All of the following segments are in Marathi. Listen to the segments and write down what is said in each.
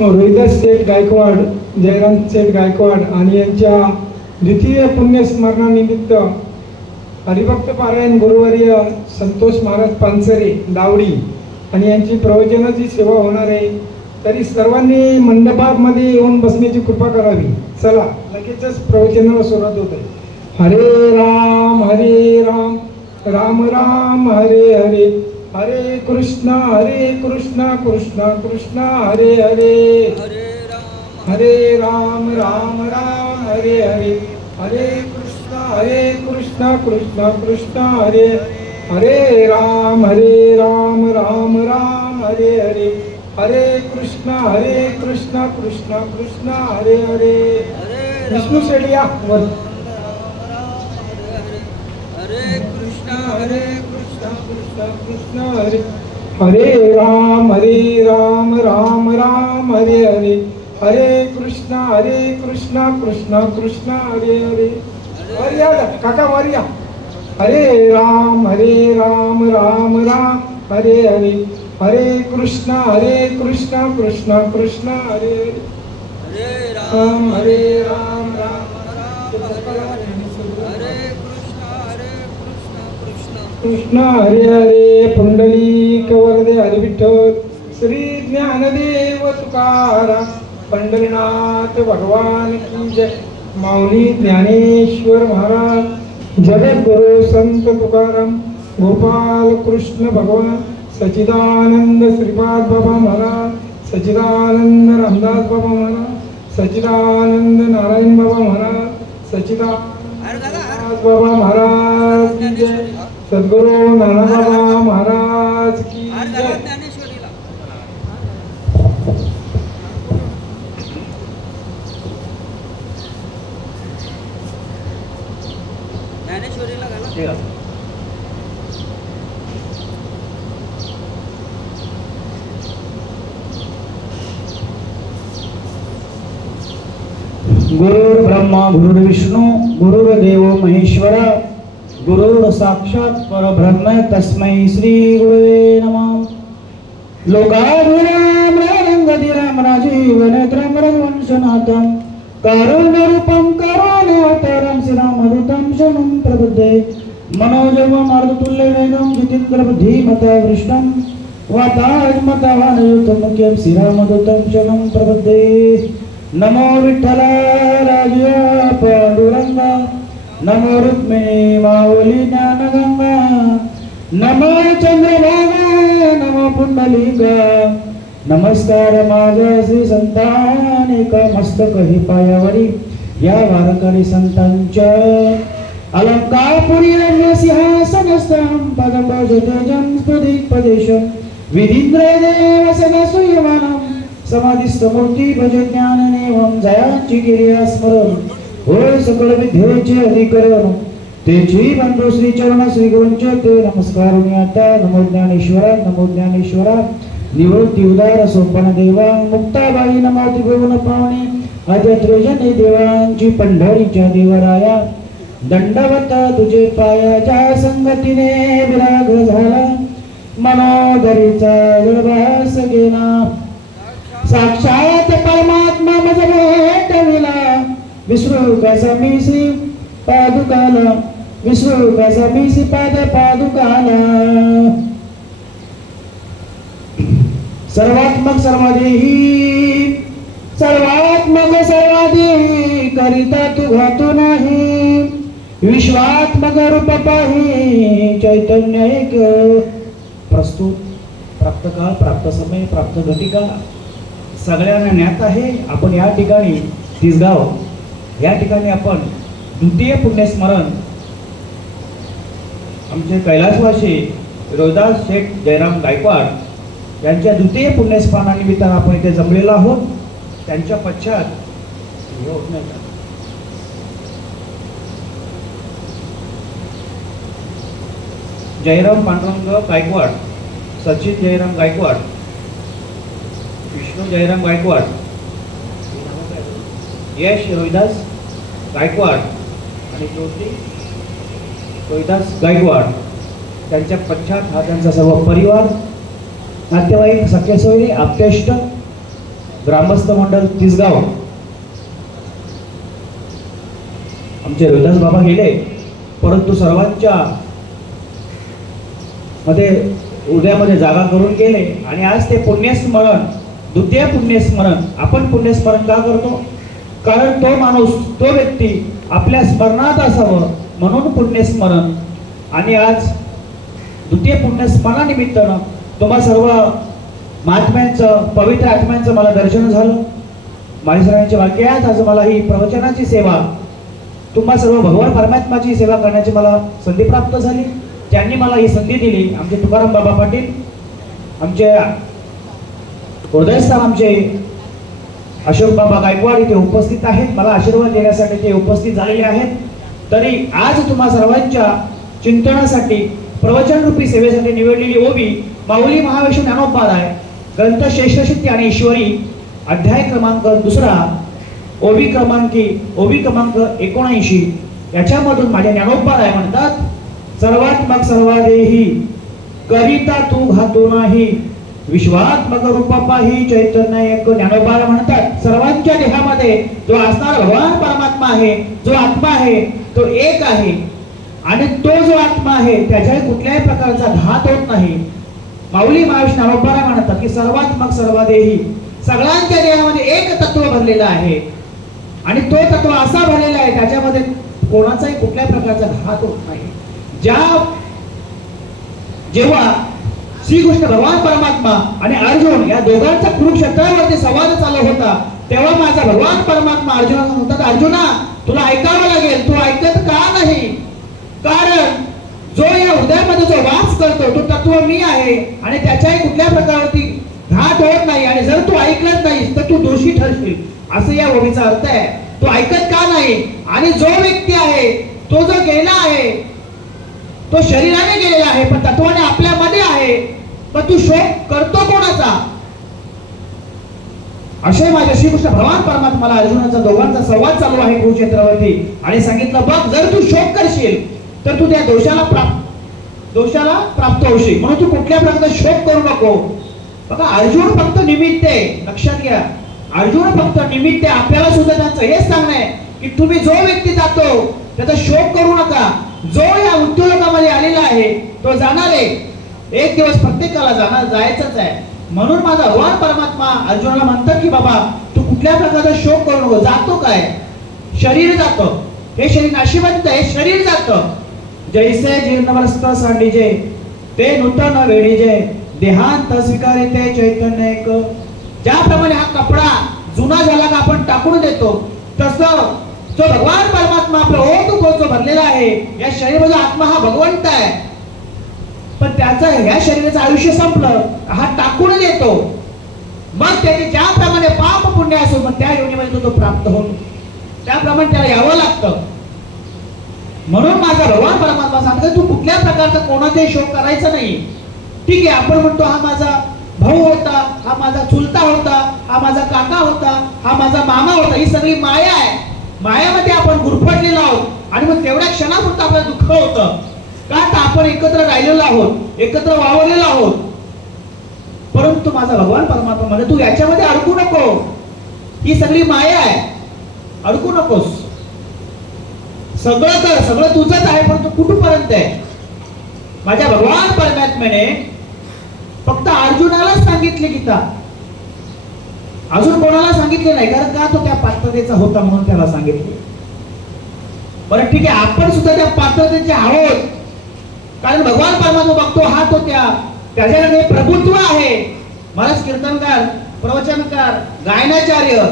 रोहिदास शेठ गायकवाड, जयराम शेठ गायकवाड आणि यांच्या द्वितीय पुण्यस्मरणानिमित्त हरिभक्त पारायण गुरुवर्य संतोष महाराज पानसरे दावडी आणि यांची प्रवचनाची सेवा होणार आहे. तरी सर्वांनी मंडपामध्ये येऊन बसण्याची कृपा करावी. चला लगेचच प्रवचनाला सुरुवात होते. हरे राम राम राम हरे हरे, हरे कृष्णा कृष्णा कृष्णा हरे हरे, हरे राम राम हरे हरे, हरे कृष्णा कृष्णा कृष्णा हरे हरे, राम राम हरे हरे, हरे कृष्णा कृष्णा कृष्णा हरे हरे. विष्णू शेडिया वर. हरे कृष्णा कृष्णा कृष्णा हरे, हरे राम राम हरे हरे, हरे कृष्णा कृष्णा कृष्णा हरे हरे. वरिया काका वरिया. हरे राम राम हरे हरे, हरे कृष्णा कृष्णा कृष्णा हरे हरे, राम राम कृष्णा हरे हरे. पुंडलिक वरदे हरी विठ्ठल, श्री ज्ञानदेव तुकाराम, पंढरीनाथ भगवान की जय. माऊली ज्ञानेश्वर महाराज, जगद्गुरु संत तुकाराम, गोपाल कृष्ण भगवान, सच्चिदानंद श्रीपाद बाबा महाराज, सच्चिदानंद रामदास बाबा महाराज, सच्चिदानंद नारायण बाबा महाराज, सच्चिदानंद बाबा महाराज की जय. सद्गुरु नाना बाबा महाराज की जय. गुरुर् ब्रह्मा गुरुर्विष्णू गुरुर्देव महेश्वर, गुरुर् साक्षात् परब्रह्म तस्मै श्री गुरुवे नमः. लोकाभिराम रंगधिराम राजीवनेत्रं रघुवंशनाथं, कारुण्यरूपं करुणावतारं श्रीरामदूतं शरणं प्रपद्ये. मनोजवं मारुततुल्यवेगं जितेन्द्रबुद्धिमतावृष्टं, वातात्मतावानयुतं मुख्यं श्रीरामदूतं शरणं प्रपद्ये. नमो विठ्ठला पांडुरंगा, नमो रुक्मिणी माऊली ज्ञानगंगा, नमो चंद्रभागा नमो पुंडलिका. नमस्कार माझ्या श्री संतानिका, मस्तक ही पायावरी या वारकरी संतांच्या. अलंकारपुरी रम्य सिंहासनस्थं, पदभजतेजं स्फुदिक्पदेशं, विधीन्द्र देवसनसूयमानं, समाधिस्थ मूर्ती भज ज्ञाननेवं, जयांची गिर्या स्मरण होय सकळ विद्येचे अधिकरण. तेची बंधू श्री चरण श्री गुरूंचे ते नमस्कार आता. नमो ज्ञानेश्वरा निवृत्ती उदार सोपन देवा, मुक्ताबाई नमो त्रिभुवन पावनी, अजत्रेजने देवांची पंढरीच्या देवराया. दंडवत तुझे पाया, ज्या संगतीने विराग झाला, मनोदरीचा जळभास गेला. साक्षात परमात्मा मज भेटविला, विसरू कसा मी श्री पादुकाला, विसरू कसा मी श्री पादुकाला. सर्वात्मक सर्वदेही, सर्वात्मक सर्वदेही, करिता तू घातू नाही. विश्वात्मक रूप पाही, चैतन्य एक. प्रस्तुत प्राप्त काळ, प्राप्त समय, प्राप्त घटिका सगळ्यांना ज्ञात आहे. आपण या ठिकाणी तिसगाव या ठिकाणी आपण द्वितीय पुण्यस्मरण आमचे कैलासवासी रोहिदास शेठ जयराम गायकवाड यांच्या द्वितीय पुण्यस्मरणानिमित्त आपण इथे जमलेलो आहोत. त्यांच्या पश्चात जयराम पांडुरंग गायकवाड, सचिन जयराम गायकवाड, विष्णू जयराम गायकवाड, यश रोहिदास गायकवाड आणि ज्योती रोहिदास गायकवाड त्यांच्या पश्चात हा त्यांचा सर्व परिवार, नातेवाईक, सख्य सोयरी, आप्तेष्ट ग्रामस्थ मंडळ तिसगाव आमचे रोहिदास बाबा गेले, परंतु सर्वांच्या मध्ये उद्यामध्ये जागा करून गेले. आणि आज ते पुण्यस्मरण, द्वितीय पुण्यस्मरण. आपण पुण्यस्मरण का करतो? कारण तो माणूस, तो व्यक्ती आपल्या स्मरणात असावं म्हणून पुण्यस्मरण. आणि आज द्वितीय पुण्यस्मरणानिमित्तानं तुम्हा सर्व महात्म्यांचं, पवित्र आत्म्यांचं मला दर्शन झालं. माळीसरांच्या वाक्यात आज मला ही प्रवचनाची सेवा, तुम्हा सर्व भगवान परमात्माची सेवा करण्याची मला संधी प्राप्त झाली. त्यांनी मला ही संधी दिली. आमचे तुकाराम बाबा पाटील, आमचे हृदयस्थान आमचे अशोक बाबा गायकवाड इथे उपस्थित आहेत. मला आशीर्वाद देण्यासाठी ते उपस्थित झालेले आहेत. तरी आज तुम्हा सर्वांच्या चिंतनासाठी, प्रवचन रूपी सेवेसाठी निवडलेली ओवी माऊली महाविष्णू ज्ञानोबाराय ग्रंथ श्रेष्ठशक्ती आणि ईश्वरी अध्याय क्रमांक 2 ओवी क्रमांक 79. याच्यामधून माझ्या ज्ञानोबाराय म्हणतात, सर्वात्मक सर्वादेही करिता तू घातो नाही, विश्वात्मक रूप पाही चैतन्य एक. ज्ञानोबा म्हणतात सर्वांच्या देहामध्ये जो असणारा भगवान परमात्मा आहे, जो आत्मा आहे तो एक आहे. आणि तो जो आत्मा आहे त्याच्या कुठल्याही प्रकारचा घात होत नाही. माऊली महाविष्णू ज्ञानोबा म्हणतात की सर्वात्मक सर्वादेही, सगळ्यांच्या देहामध्ये एक तत्व भरलेलं आहे. आणि तो तत्व असा भरलेला आहे त्याच्यामध्ये कोणाचाही कुठल्याही प्रकारचा घात होत नाही. जेव्हा श्रीकृष्ण भगवान परमात्मा आणि अर्जुन या दोघांचा कुरुक्षेत्रावरती संवाद चालू होता, तेव्हा माझा भगवान परमात्मा अर्जुनाला म्हणतात, अर्जुना तुला ऐकावं लागेल, तू ऐकत का नाही? कारण जो या हृदयामध्ये जो वास करतो तो तत्व मी आहे आणि त्याच्याही कुठल्या प्रकारवरती घात होत नाही. आणि जर तू ऐकलंच नाहीस तर तू दोषी ठरशील, असं या ओवीचा अर्थ आहे. तू ऐकत का नाही? आणि जो व्यक्ती आहे तो जो गेला आहे तो शरीराने गेलेला आहे पण तत्वाने आपल्यामध्ये आहे, पण तू शोक करतो कोणाचा? असे माझ्या श्रीकृष्ण भगवान परमात्माला अर्जुनाचा दोघांचा संवाद चालू आहे कुरुक्षेत्रावरती. आणि सांगितलं बघ, जर तू शोक करशील तर तू त्या दोषाला प्राप्त होशील, म्हणून तू कुठल्या प्रकारचा शोक करू नको. बघा, अर्जुन फक्त निमित्त आहे, लक्षात घ्या. अर्जुन फक्त निमित्त आहे. आपल्याला सुद्धा त्यांचं हेच सांगणं आहे की तुम्ही जो व्यक्ती जातो त्याचा शोक करू नका. जो या उद्योगामध्ये आलेला आहे तो जाणार आहे, एक दिवस प्रत्येकाला जायचंच आहे. म्हणून माझा भगवान परमात्मा अर्जुनाला म्हणतात की बाबा तू कुठल्या प्रकारचा शोक करू नको. जातो काय? शरीर जातं. हे शरीर नाशिवंत आहे, शरीर जातं. जैसे जीर्णवस्त्र सांडीजे ते नूतन वेडीजे, देहांत स्वीकारिते चैतन्य एक. ज्याप्रमाणे हा कपडा जुना झाला का आपण टाकून देतो, तसं जो भगवान परमात्मा आपला ओत जो भरलेला आहे, या शरीराचा आत्मा हा भगवंत आहे. पण त्याचं ह्या शरीराचं आयुष्य संपलं, हा टाकून देतो. मग त्याचे ज्याप्रमाणे पाप पुण्य असो मग त्या योनीमध्ये तो प्राप्त होऊन त्याप्रमाणे त्याला यावं लागतं. म्हणून माझा भगवान परमात्मा सांगतो तू कुठल्या प्रकारचा कोणाचाही शोक करायचा नाही. ठीक आहे, आपण म्हणतो हा माझा भाऊ होता, हा माझा चुलता होता, हा माझा काका होता, हा माझा मामा होता. ही सगळी माया आहे. मायामध्ये आपण गुरफटलेलो आहोत आणि मग तेवढ्या क्षणापुरतं आपल्याला दुःख होतं का तर आपण एकत्र राहिलेलो आहोत, एकत्र वावरलेलो आहोत. परंतु माझा भगवान परमात्मा म्हणजे तू याच्यामध्ये अडकू नको. ही सगळी माया आहे, अडकू नकोस. सगळं कर, सगळं तुझंच आहे, परंतु कुठपर्यंत आहे? माझ्या भगवान परमात्म्याने फक्त अर्जुनालाच सांगितले गीता, अजून कोणाला सांगितले नाही. कारण का तो त्या पात्रतेचा होता म्हणून त्याला सांगितले. बरं ठीक आहे, आपण सुद्धा त्या पात्रतेचे आहोत. कारण भगवान परमात्मा बघतो हा तो त्याच्याकडे प्रभुत्व आहे. महाराज कीर्तनकार, प्रवचनकार, गायनाचार्य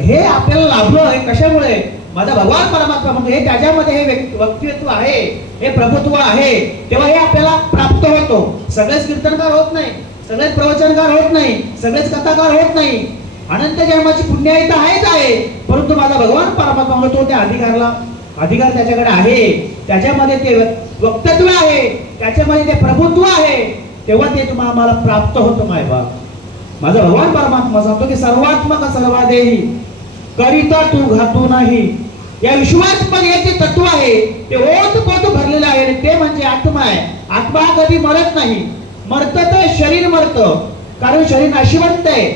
हे आपल्याला लाभलं. हे कशामुळे? माझा भगवान परमात्मा म्हणतो हे त्याच्यामध्ये हे व्यक्तित्व आहे, हे प्रभुत्व आहे, तेव्हा हे आपल्याला प्राप्त होतो. सगळेच कीर्तनकार होत नाही, सगळेच प्रवचनकार होत नाही, सगळेच कथाकार होत नाही. अनंत जन्माची पुण्याईता आहेच आहे, परंतु माझा भगवान परमात्मा म्हणतो त्या अधिकार त्याच्याकडे आहे, त्याच्यामध्ये ते वक्तव्य आहे, त्याच्यामध्ये ते प्रभुत्व आहे, तेव्हा ते आम्हाला प्राप्त होतं. माझा भगवान परमात्मा सांगतो की सर्वात्मक सर्वादेही करिता तू घातू नाही. या विश्वात्मक हे तत्व आहे ते ओतपोत भरलेलं आहे. ते म्हणजे आत्मा आहे. आत्मा कधी मरत नाही. मरत तर शरीर मरतं, कारण शरीर नाशिवंत आहे.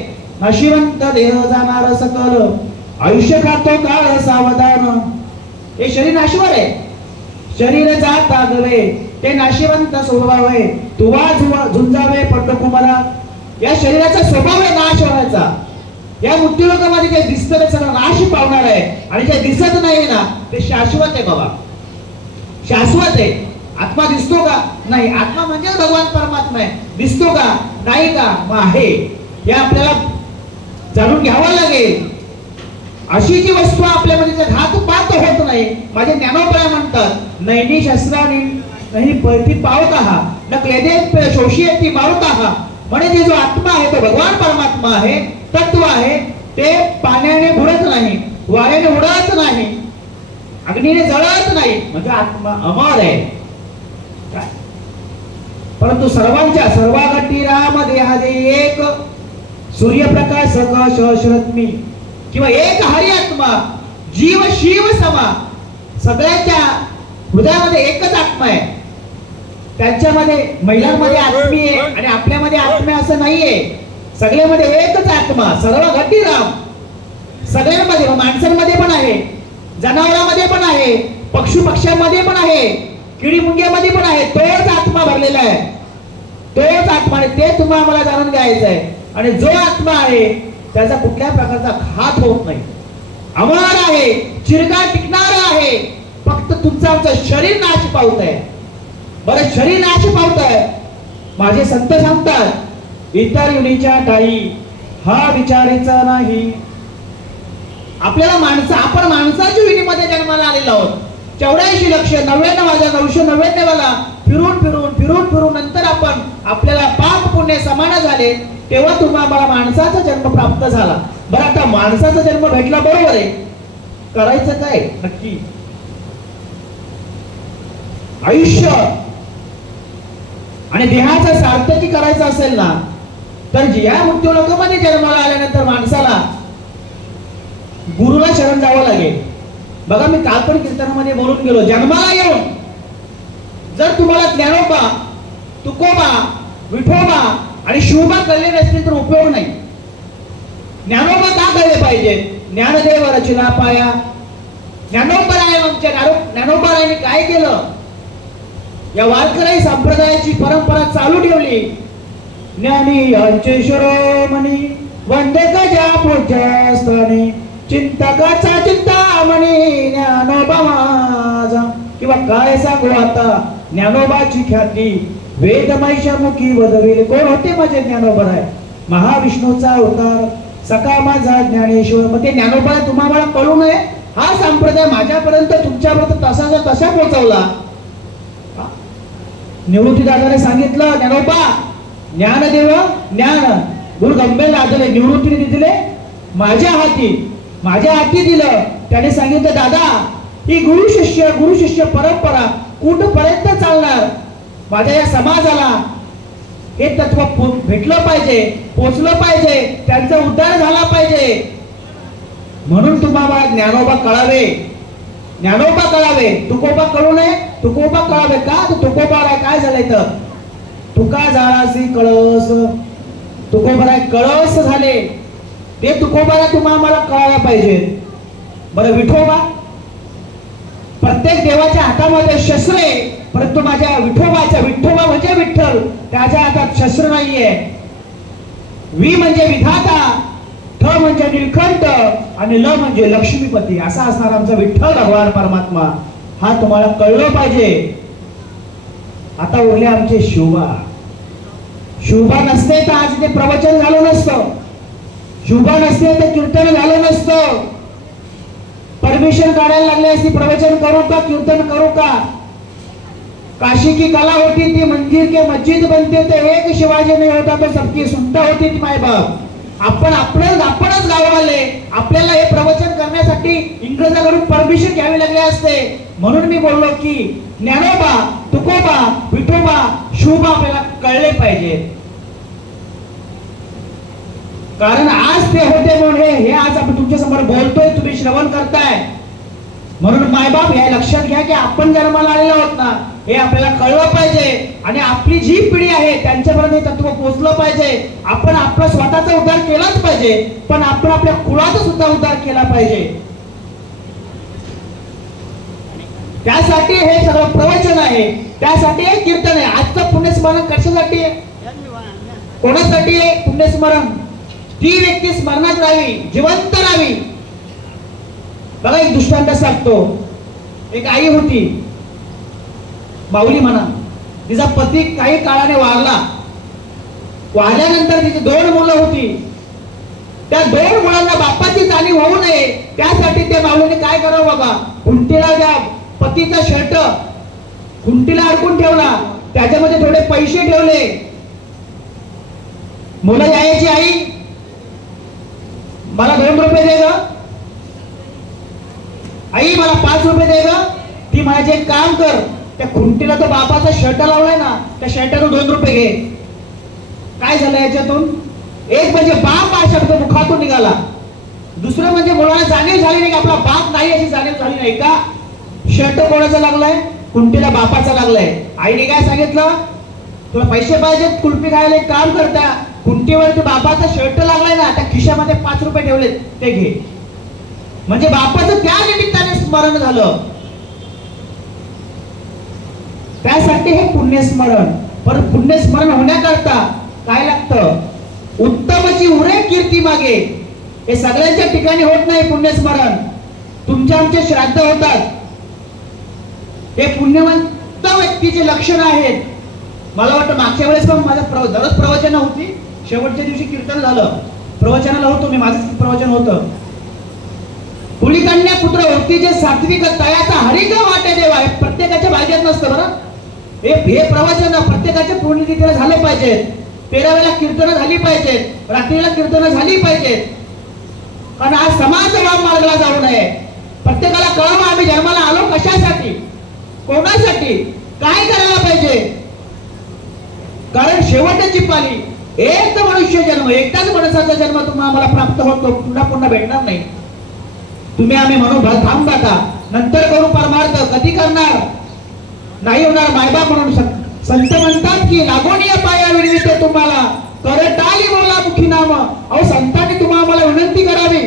नाशिवंत देह जाणार सकल, आयुष्य खातो काळ सावधान. हे शरीर नाशवर आहे, शरीर जाता गवे, ते नाशिवंत स्वभाव आहे. तुवा झुंजावे पडतो मला. या शरीराचा स्वभाव आहे नाश होण्याचा. या मृत्यूलोकामध्ये जे दिसतं ते सगळं नाश पावणार आहे, आणि जे दिसत नाही ना ते शाश्वत आहे बाबा, शाश्वत आहे. आत्मा दिसतो का? नाही. आत्मा म्हणजे भगवान परमात्मा आहे. दिसतो का? नाही का? मग आहे. हे आपल्याला जाणून घ्यावं लागेल. अशी जी वस्तू आपल्यामध्ये घातपात होत नाही. माझे ज्ञानोबा म्हणतात, नैनी शस्त्राने नाही पळती पावत आहा, न क्लेदे शोषियती मारुत आहा. म्हणजे जो आत्मा आहे तो भगवान परमात्मा आहे, तत्व आहे. ते पाण्याने बुडत नाही, वाऱ्याने उडत नाही, अग्नीने जळत नाही. म्हणजे आत्मा अमर आहे. परंतु सर्वांच्या सर्वागती राम देहादे एक सूर्यप्रकाश सहस्रत्मी, किंवा एक हरी आत्मा जीव शिव समा. सगळ्यांच्या हृदयामध्ये एकच आत्मा आहे. त्यांच्यामध्ये महिलांमध्ये आत्मी आहे आणि आपल्यामध्ये आत्मा असं नाहीये. सगळ्यामध्ये एकच आत्मा, सर्व घटी राम. सगळ्यांमध्ये, माणसांमध्ये पण आहे, जनावरांमध्ये पण आहे, पशु पक्ष्यांमध्ये पण आहे, किडी मुंग्यामध्ये पण आहे. तोच आत्मा भरलेला आहे, तोच आत्मा आहे. ते तुम्हाला मला जाणून घ्यायचं आहे. आणि जो आत्मा आहे त्याचा कुठल्या प्रकारचा घात होत नाही, अमर आहे, चिरकाल टिकणारा आहे. फक्त तुमचं आमचं शरीर नाश पावत आहे. बरं, शरीर नाश पावत आहे. माझे संत सांगतात, इतर युनीच्या टाळी हा विचारायचा नाही. आपल्याला आपण माणसाच्या युनीमध्ये जन्माला आलेलो आहोत. 84,99,999 फिरून नंतर आपण आपल्याला पाप पुण्य समान झाले, तेव्हा तुम्हाला माणसाचा जन्म प्राप्त झाला. बरं, आता माणसाचा जन्म भेटला, बरोबर आहे. करायचं काय नक्की? आयुष्य आणि देहाचं सार्थकी करायचं असेल ना, तर या मृत्यू लोकांमध्ये जन्माला आल्यानंतर माणसाला गुरुला शरण जावं लागेल. बघा, मी काल पण कीर्तनामध्ये बोलून गेलो, जन्माला येऊन जर तुम्हाला ज्ञानोबा, तुकोबा, विठोबा आणि शिवबा कळले नसतील तर उपयोग नाही. ज्ञानोबा का कळले पाहिजे? ज्ञानदेव रचिला पाया. ज्ञानोबारायांनी काय केलं? या वारकरी संप्रदायाची परंपरा चालू ठेवली. ज्ञानी यांचे शिरोमणी वंदे गजा पूज्यस्थानी, चिंतकाचा चिंतामणी ज्ञानोबा माझा. किंवा काय सांगू आता, ज्ञानोबाची ख्याती वेदमय मुखी वदविले. कोण होते माझे ज्ञानोबराय? महाविष्णूचा अवतार, सखा माझा ज्ञानेश्वर. मग ते ज्ञानोबा तुम्हाला कळू नये, हा संप्रदाय माझ्यापर्यंत तुमच्यापर्यंत तसाचा तसा पोहोचवला. निवृत्ती दादाने सांगितलं, ज्ञानोबा ज्ञानदेव ज्ञान गुरु गंभीर दादाने निवृत्तीने दिले माझ्या हाती दिलं. त्याने सांगितलं, दादा ही गुरु शिष्य परंपरा कुठपर्यंत चालणार? माझ्या या समाजाला हे तत्व भेटलं पाहिजे, पोचलं पाहिजे, त्यांचा उद्धार झाला पाहिजे. म्हणून तुम्हाला ज्ञानोबा कळावे, तुकोबा कळू नये. तुकोबा कळावे का? तुकोबा काय झालंय तर तुका झालासी कळस, तुकोबा कळस झाले. ते तुकोबाला तुम्हाला कळायला पाहिजे. बरं, विठोबा, प्रत्येक देवाच्या हातामध्ये शस्त्र आहे, परंतु माझ्या विठोबा म्हणजे विठ्ठल, त्याच्या हातात शस्त्र नाहीये. वि म्हणजे विधाता, ठ म्हणजे निलकंठ आणि ल म्हणजे लक्ष्मीपती. असा असणार आमचा विठ्ठल भगवान परमात्मा. हा तुम्हाला कळलं पाहिजे. आता उरले आमचे शिवबा नसते तर आज ते प्रवचन झालं नसतं, शिवबा नसते तर कीर्तन झालं नसतं. परमिशन काढायला लागले असती, प्रवचन करू का कीर्तन करू का? काशी की कला होती ती मंदिर के मस्जिद बनते थे, एक शिवाजी नहीं होता तो सबकी सुनता होती ती माय बाप. आपणच गावाले आपल्याला हे प्रवचन करण्यासाठी इंग्रजांकडून परमिशन घ्यावी लागले असते. म्हणून मी बोललो की ज्ञानोबा, तुकोबा, विठोबा, शिवबा आपल्याला कळले पाहिजे. कारण आज ते होते म्हणून हे आज आपण तुमच्या समोर बोलतोय, तुम्ही श्रवण करताय. म्हणून मायबाप हे लक्षात घ्या की आपण जन्माला आलेलो आहोत ना, हे आपल्याला कळलं पाहिजे आणि आपली जी पिढी आहे त्यांच्यापर्यंत हे तत्व पोहोचलं पाहिजे. आपण आपला स्वतःचा उद्धार केलाच पाहिजे, पण आपण आपल्या कुळाचा सुद्धा उद्धार केला पाहिजे. त्यासाठी हे सगळं प्रवचन आहे, त्यासाठी हे कीर्तन आहे. आजचं पुण्यस्मरण कशासाठी आहे, कोणासाठी आहे पुण्यस्मरण? ती व्यक्ती स्मरणात राहावी, जिवंत राहावी. बघा एक दृष्टांत सांगतो. एक आई होती, बाहुली म्हणा. तिचा पती काही काळाने वारला. वारल्यानंतर तिची 2 मुलं होती. त्या 2 मुलांना बापाची जाणीव होऊ नये त्यासाठी त्या बाहुलीने काय करावं बाबा, खुंटीला त्या पतीचा शर्ट खुंटीला अडकून ठेवला, त्याच्यामध्ये थोडे पैसे ठेवले. मुलं यायची, आई मला 2 रुपये दे ग, आई मला 5 रुपये दे ग. ती माझे एक काम कर, त्या खुंटीला तो बापाचा शर्ट लावलाय ना, त्या शर्टातून 2 रुपये घे. काय झालं याच्यातून? एक म्हणजे बाप हा शब्द मुखातून निघाला, दुसरं म्हणजे मुलाला जाणीव झाली नाही की आपला बाप नाही अशी जाणीव झाली नाही का. शर्ट कोणाचा लागलाय? खुंटीला बापाचा लागलाय. आईने काय सांगितलं, तुला पैसे पाहिजेत कुल्फी खायला, एक काम करता, खुंटीवरती बापाचा शर्ट लागलाय ना, त्या खिशामध्ये 5 रुपये ठेवले, ते घे. म्हणजे बापाचं त्या निमित्ताने स्मरण झालं. त्यासाठी हे पुण्यस्मरण. पण पुण्यस्मरण होण्याकरता काय लागतं? उत्तमची उरे कीर्ती मागे. हे सगळ्यांच्या ठिकाणी होत नाही पुण्यस्मरण. तुमच्या आमचे श्राद्ध होतात, हे पुण्यवंत व्यक्तीचे लक्षण आहेत. मला वाटतं मागच्या वेळेस पण माझं दररोज प्रवचन होती, शेवटच्या दिवशी कीर्तन झालं. प्रवचनाला होतो मी, माझं प्रवचन होतं. कुळी कन्या पुत्र होती जे सात्विक तयाचा हरिग वाटे देवा. हे प्रत्येकाच्या भाग्यात नसतं बरं. हे प्रवचन प्रत्येकाच्या पुण्यतिथीला झालं पाहिजे. 13 वेळेला कीर्तन झाली पाहिजेत, रात्रीला कीर्तन झाली पाहिजेत. पण आज समाज वाम मार्गाला जाऊ नये. प्रत्येकाला कळावं आम्ही जन्माला आलो कशासाठी, कोणासाठी, काय करायला पाहिजे. कारण शेवटची पाली एक मनुष्य जन्म, एकटाच माणसाचा जन्म तुम्हाला प्राप्त होतो, पुन्हा पुन्हा भेटणार नाही. तुम्ही आम्ही म्हणून थांब जाता, नंतर करू परमार्थ, कधी करणार नाही होणार. मायबाप म्हणून संत म्हणतात की लागोनिया पाया विनविते तुम्हाला, करटाली बोला मुखी नाम. अहो संतांनी तुम्हाला विनंती करावी,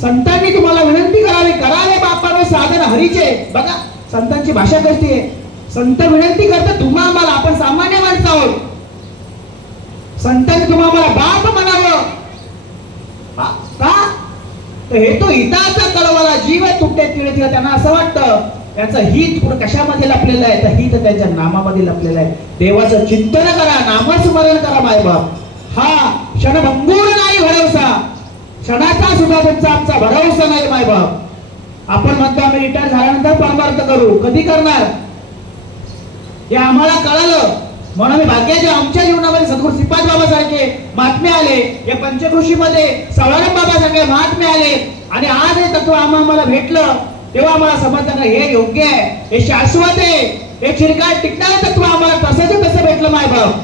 संतांनी तुम्हाला विनंती करावी, करावे बापाने साधन हरीचे. बघा संतांची भाषा कशी आहे. संत विनंती करतात तुम्हा आम्हाला, आपण सामान्य माणसं आहोत. संतांनी तुम्हाला बाप म्हणावं का? तर हे तो हिताचा कळवाला जीव तुटते तिळे तिळे. त्यांना असं वाटतं त्याचं हित पुढे कशामध्ये लपलेलं आहे, तर हित त्यांच्या नामामध्ये लपलेलं आहे. देवाचं चिंतन करा, नामस्मरण करा मायबाप. हा क्षणभंगूर नाही भरवसा, क्षणाचा सुद्धा तुमचा आमचा भरवसा नाही मायबाप. आपण म्हणतो आम्ही रिटायर झाल्यानंतर परमार्थ करू, कधी करणार हे आम्हाला कळालं. म्हणून आम्ही भाग्याचे आमच्या जीवनामध्ये सद्गुरू श्रीपाद बाबा सारखे महात्मे आले, या पंचकृषीमध्ये सवारम बाबा सारखे महात्मे आले, आणि आज हे तत्व आम्हाला भेटलं. तेव्हा आम्हाला समजलं हे योग्य आहे, हे शाश्वत आहे, हे चिरकाळ टिकणारं तत्व आम्हाला तसंच तसं भेटलं मायबाप.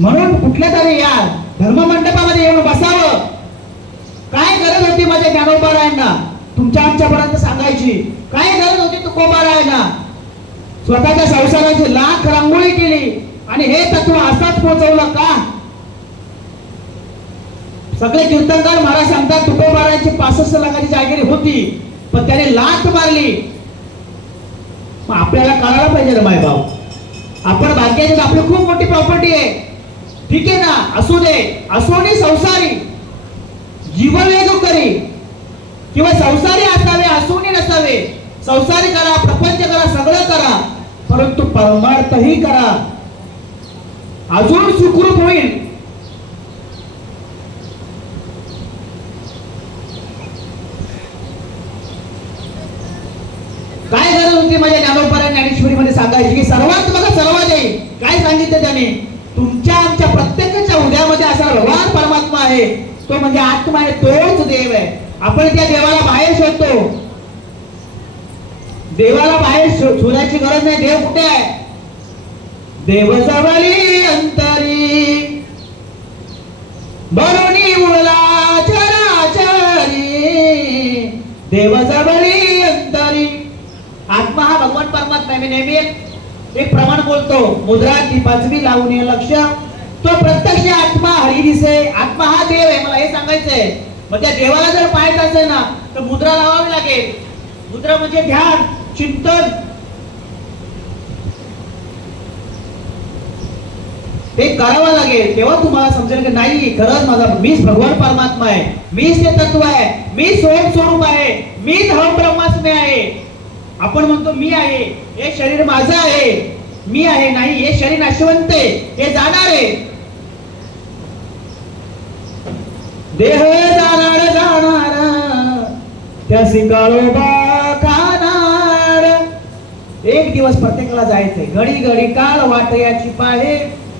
म्हणून कुठल्या तरी या धर्म मंडपामध्ये येऊन बसावं. काय गरज होती माझ्या ज्ञानोबारायांना तुमच्या आमच्यापर्यंत सांगायची? काय गरज होती तुकोबारायांना? स्वतःच्या संसाराची लाख रांगोळी केली आणि हे तत्व असाच पोहोचवलं का? सगळे कीर्तनकार महाराज सांगतात तुकोबारायांची 65 लाखाची जागिरी होती, पण त्याने लाथ मारली. मग आपल्याला कळायला पाहिजे ना मायबाप. आपण भाग्याची, आपली खूप मोठी प्रॉपर्टी आहे, ठीक आहे ना, असू दे. असोनी संसारी जीववेग करी, किंवा संसारी असावे असोनी नसावे. संसारी करा, प्रपंच करा, सगळं करा, परंतु परमार्थही करा, अजून सुखरूप होईल. काय गरज होती माझ्या ज्ञानोबा ज्ञानेश्वरीमध्ये सांगायची की सर्वात बघा सर्वात येईल. काय सांगितलं त्याने? तुमच्या आमच्या प्रत्येकाच्या उद्यामध्ये असा भगवान परमात्मा आहे, तो म्हणजे आत्मा आहे, तोच देव आहे. आपण त्या देवाला बाहेर शोधतो, देवाला बाहेर शोधायची गरज नाही. देव कुठे आहे? देव जवळी अंतरी बरोनी उरला चराचरी, देव जवळी अंतरी. आत्मा हा भगवान परमात्मा आहे. मी नेहमी एक प्रमाण बोलतो, मुद्रा ती पाचवी लावून ये लक्ष, तो प्रत्यक्ष आत्मा हरी दिसे. आत्मा हा देव आहे, मला हे सांगायचंय. मग त्या देवाला जर पाहायचं असेल ना तर मुद्रा लावावी लागेल. मुद्रा म्हणजे ध्यान, चिंतन. ते करावं लागेल, तेव्हा तुम्हाला समजेल की नाही खरंच माझा मीच भगवान परमात्मा आहे, मीच ते तत्व आहे, मी स्वयं स्वरूप आहे, मीच हम ब्रह्मास्मी आहे. आपण म्हणतो मी आहे, हे शरीर माझं आहे, मी आहे. नाही, हे शरीर नाशवंत आहे, हे जाणार आहे. देह जाणार जाणार त्यासी काळोबा खाणार. एक दिवस प्रत्येकाला जायचंय. घडी घडी काळ वाट याची पाहे.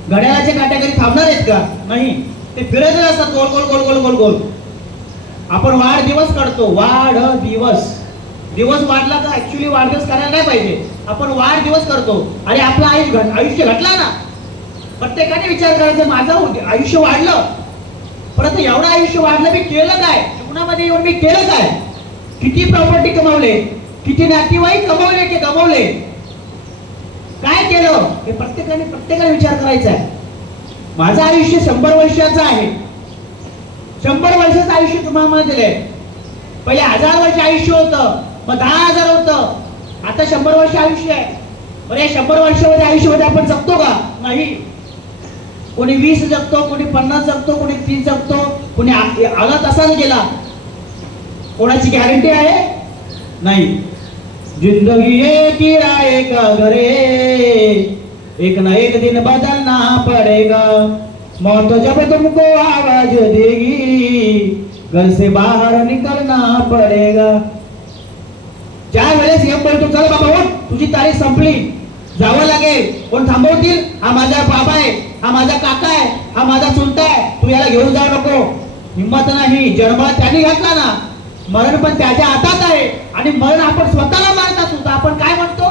घड्याळाच्या काट्या कधी थांबणार आहेत का? नाही, ते फिरतच असतात गोल गोल गोल गोल गोल गोल. आपण वाढदिवस करतो, वाढदिवस. दिवस वाढला का ऍक्च्युली वाढदिवस करायला नाही पाहिजे. आपण वाढदिवस करतो. अरे आपलं आयुष्य घटला ना. प्रत्येकाने विचार करायचा माझं आयुष्य वाढलं, परंतु एवढं आयुष्य वाढलं मी केलं काय? जीवनामध्ये येऊन मी केलं काय? किती प्रॉपर्टी कमावले, किती नातेवाईक कमावले की गमावले, काय केलं हे प्रत्येकाने विचार करायचा आहे. माझं आयुष्य 100 वर्षाचं आहे. 100 वर्षाचं आयुष्य तुम्हाला दिलंय. पहिले 1000 वर्ष आयुष्य होतं, मग 10,000 होतं, आता 100 वर्ष आयुष्य आहे. बरं, 100 वर्षामध्ये आयुष्यामध्ये आपण जगतो का? नाही. कोणी 20 जगतो, कोणी 50 जगतो, कोणी 30 जगतो, कोणी आला तसाच गेला. कोणाची गॅरंटी आहे? नाही. जिंदगी है किराए का घरे, एक ना एक दिन बदलना पड़ेगा. मौत जब तुमको आवाज देगी, घर से बाहर निकलना पड़ेगा. ज्या वेळेस हे बोलतो चल बाबा उठ, तुझी तारीख संपली, जावं लागेल, कोण थांबवतील? हा माझा बाबा आहे, हा माझा काका आहे, हा माझा चुलता आहे, तू याला घेऊन जाऊ नको. हिंमत नाही. जन्म त्यांनी घातला ना, मरण पण त्याच्या हातात आहे. आणि मरण आपण स्वतःला मारत असू तर आपण काय म्हणतो?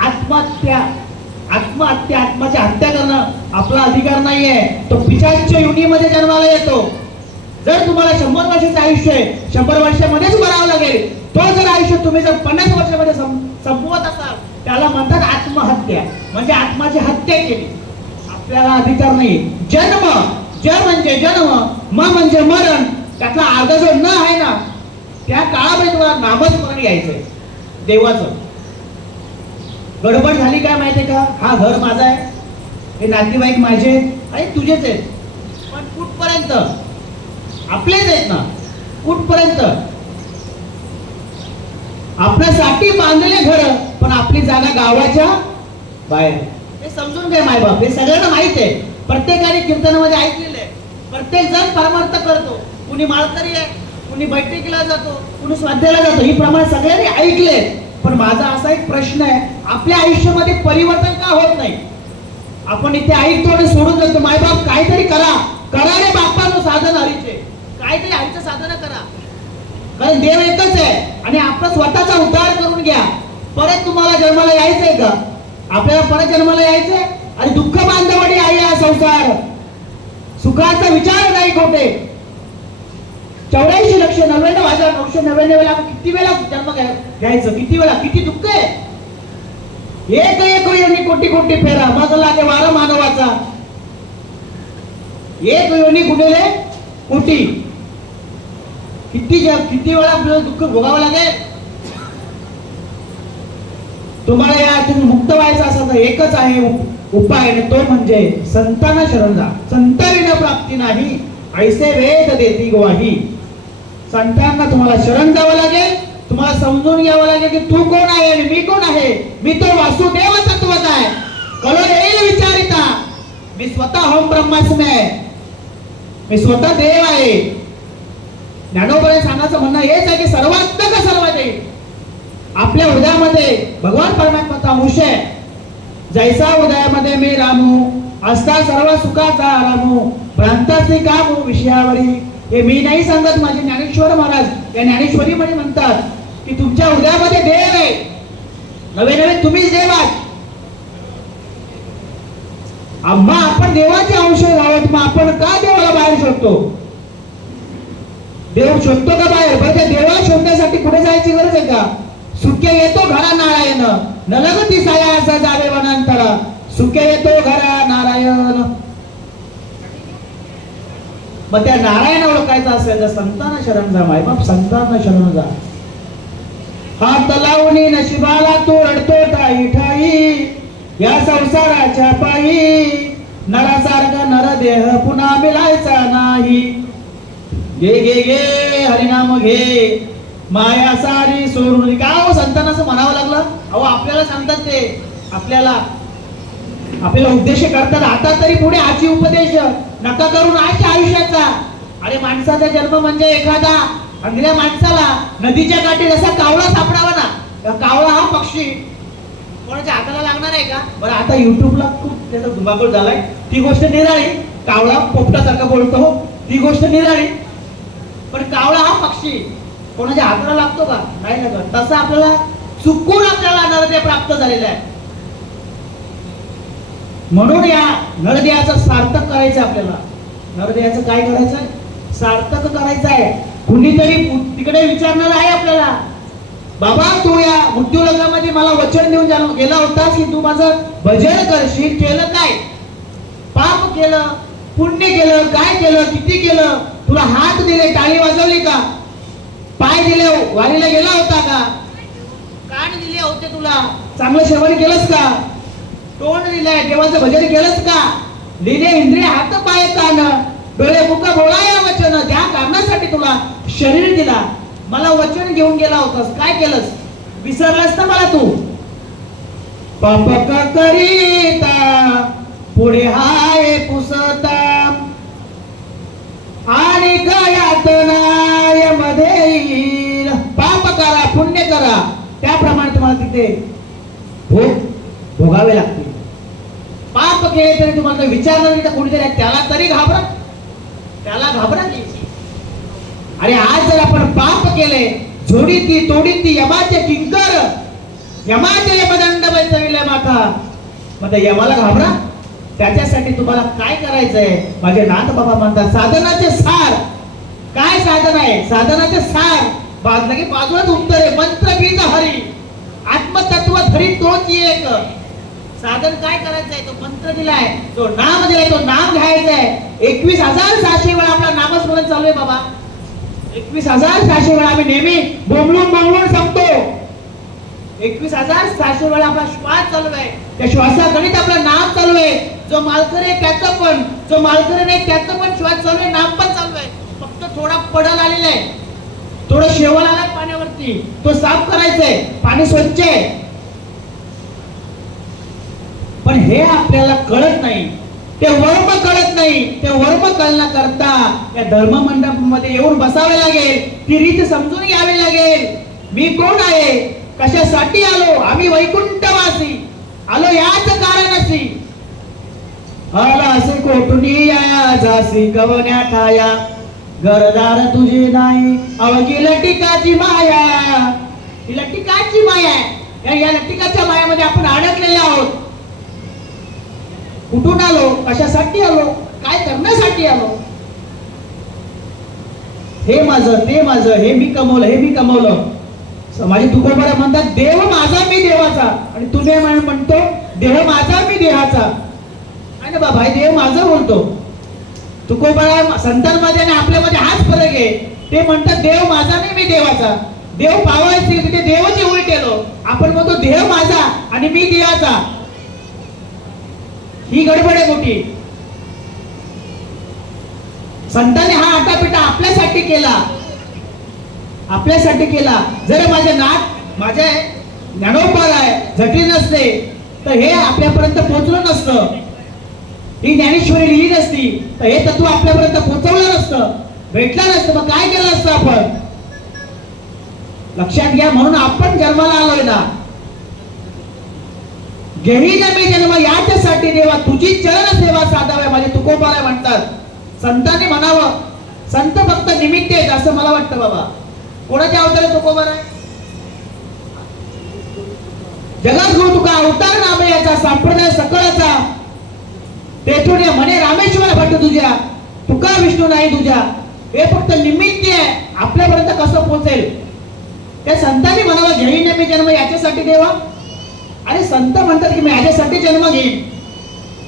आत्महत्या. आत्महत्या, आत्माची हत्या करणं आपला अधिकार नाहीये. तो पिशाच्य योनीमध्ये जन्माला येतो. जर तुम्हाला 100 वर्षाचं आयुष्य आहे, 100 वर्षामध्येच मरावं लागेल. तो जर आयुष्य तुम्ही जर 50 वर्षामध्ये संपवत असाल, त्याला म्हणतात आत्महत्या. म्हणजे आत्माची हत्या केली. आपल्याला अधिकार नाही. जन्म, ज म्हणजे जन्म, म म्हणजे मरण, त्यातला अर्धा जो न आहे ना, त्या काळामध्ये तुम्हाला नामस्मरण घ्यायचंय देवाचं. गडबड झाली काय माहितीये का? हा घर माझा आहे, हे नातेवाईक माझे आणि तुझेच आहेत, पण कुठपर्यंत? आपलेच आहेत ना, कुठपर्यंत? आपल्यासाठी बांधले घर, पण आपली जागा गावाच्या बाहेर. हे समजून घ्या मायबाप, हे सगळ्यांना माहित आहे. प्रत्येकाने कीर्तनामध्ये ऐकलेलं आहे. प्रत्येक जण परमार्थ करतो. कुणी माळकरी आहे, कुणी बैठकीला जातो, कुणी स्वाध्यायाला जातो, ही प्रमाण सगळ्यांनी ऐकले. पण माझा असा एक प्रश्न आहे, आपल्या आयुष्यामध्ये परिवर्तन का होत नाही? आपण इथे ऐकतो आणि सोडून जातो. मायबाप काहीतरी करा, करा रे बाप्पाचं साधन हरीचे, काहीतरी हरीचं साधन करा. कारण देव एकच आहे आणि आपला स्वतःचा उद्धार करून घ्या. परत तुम्हाला जन्माला यायचंय का? आपल्याला परत जन्माला यायचंय? आणि दुःख बांधवडी आहे हा संसार, सुखाचा विचार नाही कोठे. 84,99,999 किती वेळा जन्म घ्यायचं? किती वेळा? किती दुःख आहे. एक योनी कोटी कोटी फेरा, मग लागे वारा मानवाचा. एक योनी गुणिले कोटी. किती वेळा आपल्याला दुःख भोगावं लागेल? तुम्हाला यातून मुक्त व्हायचं असेल तर एकच आहे उपाय, आणि तो म्हणजे संतांना शरण जा. संतांना प्राप्ती नाही ऐसे वेद देती ग्वाही. संतांना तुम्हाला शरण जावं लागेल. तुम्हाला समजून घ्यावं लागेल की तू कोण आहे आणि मी कोण आहे. मी तो वासुदेव तत्वच आहे. कळून येईल विचारिता, मी स्वतः हम ब्रह्मास्मी आहे, मी स्वतः देव आहे. ज्ञानोबाने सांगायचं म्हणणं हेच आहे की सर्वात्मक सर्वात आहे. आपल्या हृदयामध्ये भगवान परमात्माचा अंश आहे. जैसा हृदयामध्ये मी रामू, असता सर्व सुखाचा रामू, भ्रांताचे कामू विषयावरी. हे मी नाही सांगत, माझे ज्ञानेश्वर महाराज या ज्ञानेश्वरी मध्ये म्हणतात की तुमच्या हृदयामध्ये देव आहे. नवे नवे तुम्हीच देव आहात. आम्हा आपण देवाचे अंश आहोत, मग आपण का देवाला बाहेर शोधतो? देव शोधतो का बाहेर? बरं त्या देवाला शोधण्यासाठी कुठे जायची गरज आहे का? सुखे येतो घरा नारायण, नलगती साया असा जावे वनांतर, सुखे येतो घरा नारायण. मग त्या नारायण ओळखायचा असेल तर संतांना शरण जा, मायबाप संतांना शरण जा. हात लावणी नशिबाला तू रडतो ठाई ठाई, या संसाराच्या पायी नरासारखा नरदेह पुन्हा मिळायचा नाही. घे घे घे हरिनाम घे, माया सारी सोडून. का हो संतांना असं म्हणावं लागलं? अहो आपल्याला सांगतात ते, आपल्याला उद्देश करतात. आता तरी पुढे आजी उपदेश नका करून आजच्या आयुष्याचा. अरे माणसाचा जन्म म्हणजे एखादा अंधळ्या माणसाला नदीच्या काठी जसा कावळा सापडावा ना, कावळा हा पक्षी कोणाच्या हाताला लागणार आहे का? बरं आता युट्यूबला खूप त्याचा धुमाकूळ झालाय, ती गोष्ट निराळी. कावळा पोपटासारखा बोलतो, ती गोष्ट निराळी. पण कावळा हा पक्षी कोणाच्या हाताला लागतो का? नाही लागत. तसं आपल्याला चुकून आपल्याला नरदेह प्राप्त झालेला आहे. म्हणून या नरदेहाचं सार्थक करायचं आपल्याला. नरदेहाचं काय करायचंय? सार्थक करायचं आहे. कुणीतरी तिकडे विचारणार आहे आपल्याला, बाबा तू या मृत्यूलोकामध्ये मला वचन देऊन गेला होतास की तू माझं भजन करशील, केलं काय? पाप केलं, पुण्य केलं, काय केलं, किती केलं? तुला हात दिले, टाळी वाजवली का? पाय दिले, वारीला गेला होता का? कान दिले होते तुला, चांगलं सेवन केलंस का? तोंड दिलंय, देवाचं भजन केलंस का? लिहिले इंद्रिय हात पाय कान डोळे मुख बोलाया वचन, त्या कारणासाठी तुला शरीर दिला, मला वचन घेऊन गेला होतास, काय केलंस? विसरलास ना मला तू? पाप करीता पुढे हाय पुसता आणि गयात नाय मध्ये. पाप करा पुण्य करा त्याप्रमाणे तुम्हाला तिथे भोगावे लागतील. पाप केले तरी तुम्हाला विचारलं नाही तर कोणीतरी त्याला तरी घाबरा, त्याला घाबरा की. अरे आज जर आपण पाप केले, झोडीती तोडीती यमाचे किंकर, यमाचे यमदंड बैसविले माथा, मग यमाला घाबरा. त्याच्यासाठी तुम्हाला काय करायचंय? माझे नाथ बाबा म्हणतात साधनाचे सार. काय साधन आहे? साधनाचे सार बाजूला बाजूलाच उत्तर आहे. मंत्र बीज हरी, आत्मतत्व धरी तोच एक. साधन काय करायचंय? तो मंत्र दिलाय, तो नाम दिलाय, तो नाम घ्यायचंय. 21,600 वेळा आपला नामस्मरण चालू आहे बाबा. 21,600 वेळा आम्ही नेहमी बोंबलून सांगतो. 21,600 वेळा आपला श्वास चालू आहे. त्या श्वासागणित आपलं नाम चालू आहे. जो मालकर आहे त्याचं पण, जो मालकर नाही त्याचं पण श्वास चालू आहे, नाम पण चालू आहे. फक्त थोडा पडल आलेला आहे, थोडं शेवल आलाय पाण्यावरती, तो साफ करायचंय. पाणी स्वच्छ आहे, पण हे आपल्याला कळत नाही. ते वर्म कळत नाही. ते वर्म कळण्याकरता या धर्म मंडपामध्ये येऊन बसावे लागेल. ती रीत समजून घ्यावी लागेल. मी कोण आहे, कशासाठी आलो? आम्ही वैकुंठवासी आलो याच कारणाशी. आला असे कोठुनी या झासी कवन्या ठाया, घरदार तुझे नाही अवघी लटिकाची माया. ही लटिकाची माया आहे. या लटिकाच्या मायामध्ये आपण अडकलेले आहोत. कुठून आलो, कशासाठी आलो, काय करण्यासाठी आलो? हे माझं, ते माझं, हे मी कमवलं, हे मी कमवलं. समाजी तुकोबरा म्हणतात देव माझा मी देवाचा, आणि तुम्ही म्हणतो देह माझा मी देहाचा. आणि बाबा हे देव माझा बोलतो. तुकोबरा संतांमध्ये आणि आपल्यामध्ये हाच फरक आहे. ते म्हणतात देव माझा नाही मी देवाचा. देव पावायचे ते देवाची उलटेलो. आपण म्हणतो देह माझा आणि मी देवाचा. ही गडबड आहे मोठी. संतांनी हा आटापिटा आपल्यासाठी केला, आपल्यासाठी केला. जर माझे नाथ माझे ज्ञानोपर आहे झटली नसते तर हे आपल्यापर्यंत पोहोचलं नसतं. ही ज्ञानेश्वरी लिहिली नसती तर हे तत्व आपल्यापर्यंत पोहोचवलं नसतं, भेटलं नसतं. मग काय केलं असतं आपण? लक्षात घ्या. म्हणून आपण जन्माला आलोय ना. घेईन मी जन्म याच्यासाठी देवा, तुझी चरण सेवा साधाव्या. माझे तुकोबाराय म्हणतात. संतांनी म्हणावं, संत फक्त निमित्त आहेत असं मला वाटतं बाबा. कोणाच्या अवतार तुकोबाराय? जगद्गुरु तुका अवतार नाम याचा, संप्रदाय सकळाचा. तेथून म्हणे रामेश्वर भट्ट तुझ्या, तुका विष्णू नाही तुझ्या. हे फक्त निमित्त आहे, आपल्यापर्यंत कसं पोहोचेल. त्या संतांनी म्हणाला घेईन मी जन्म याच्यासाठी देवा. अरे संत म्हणतात की मी याच्यासाठी जन्म घेईन.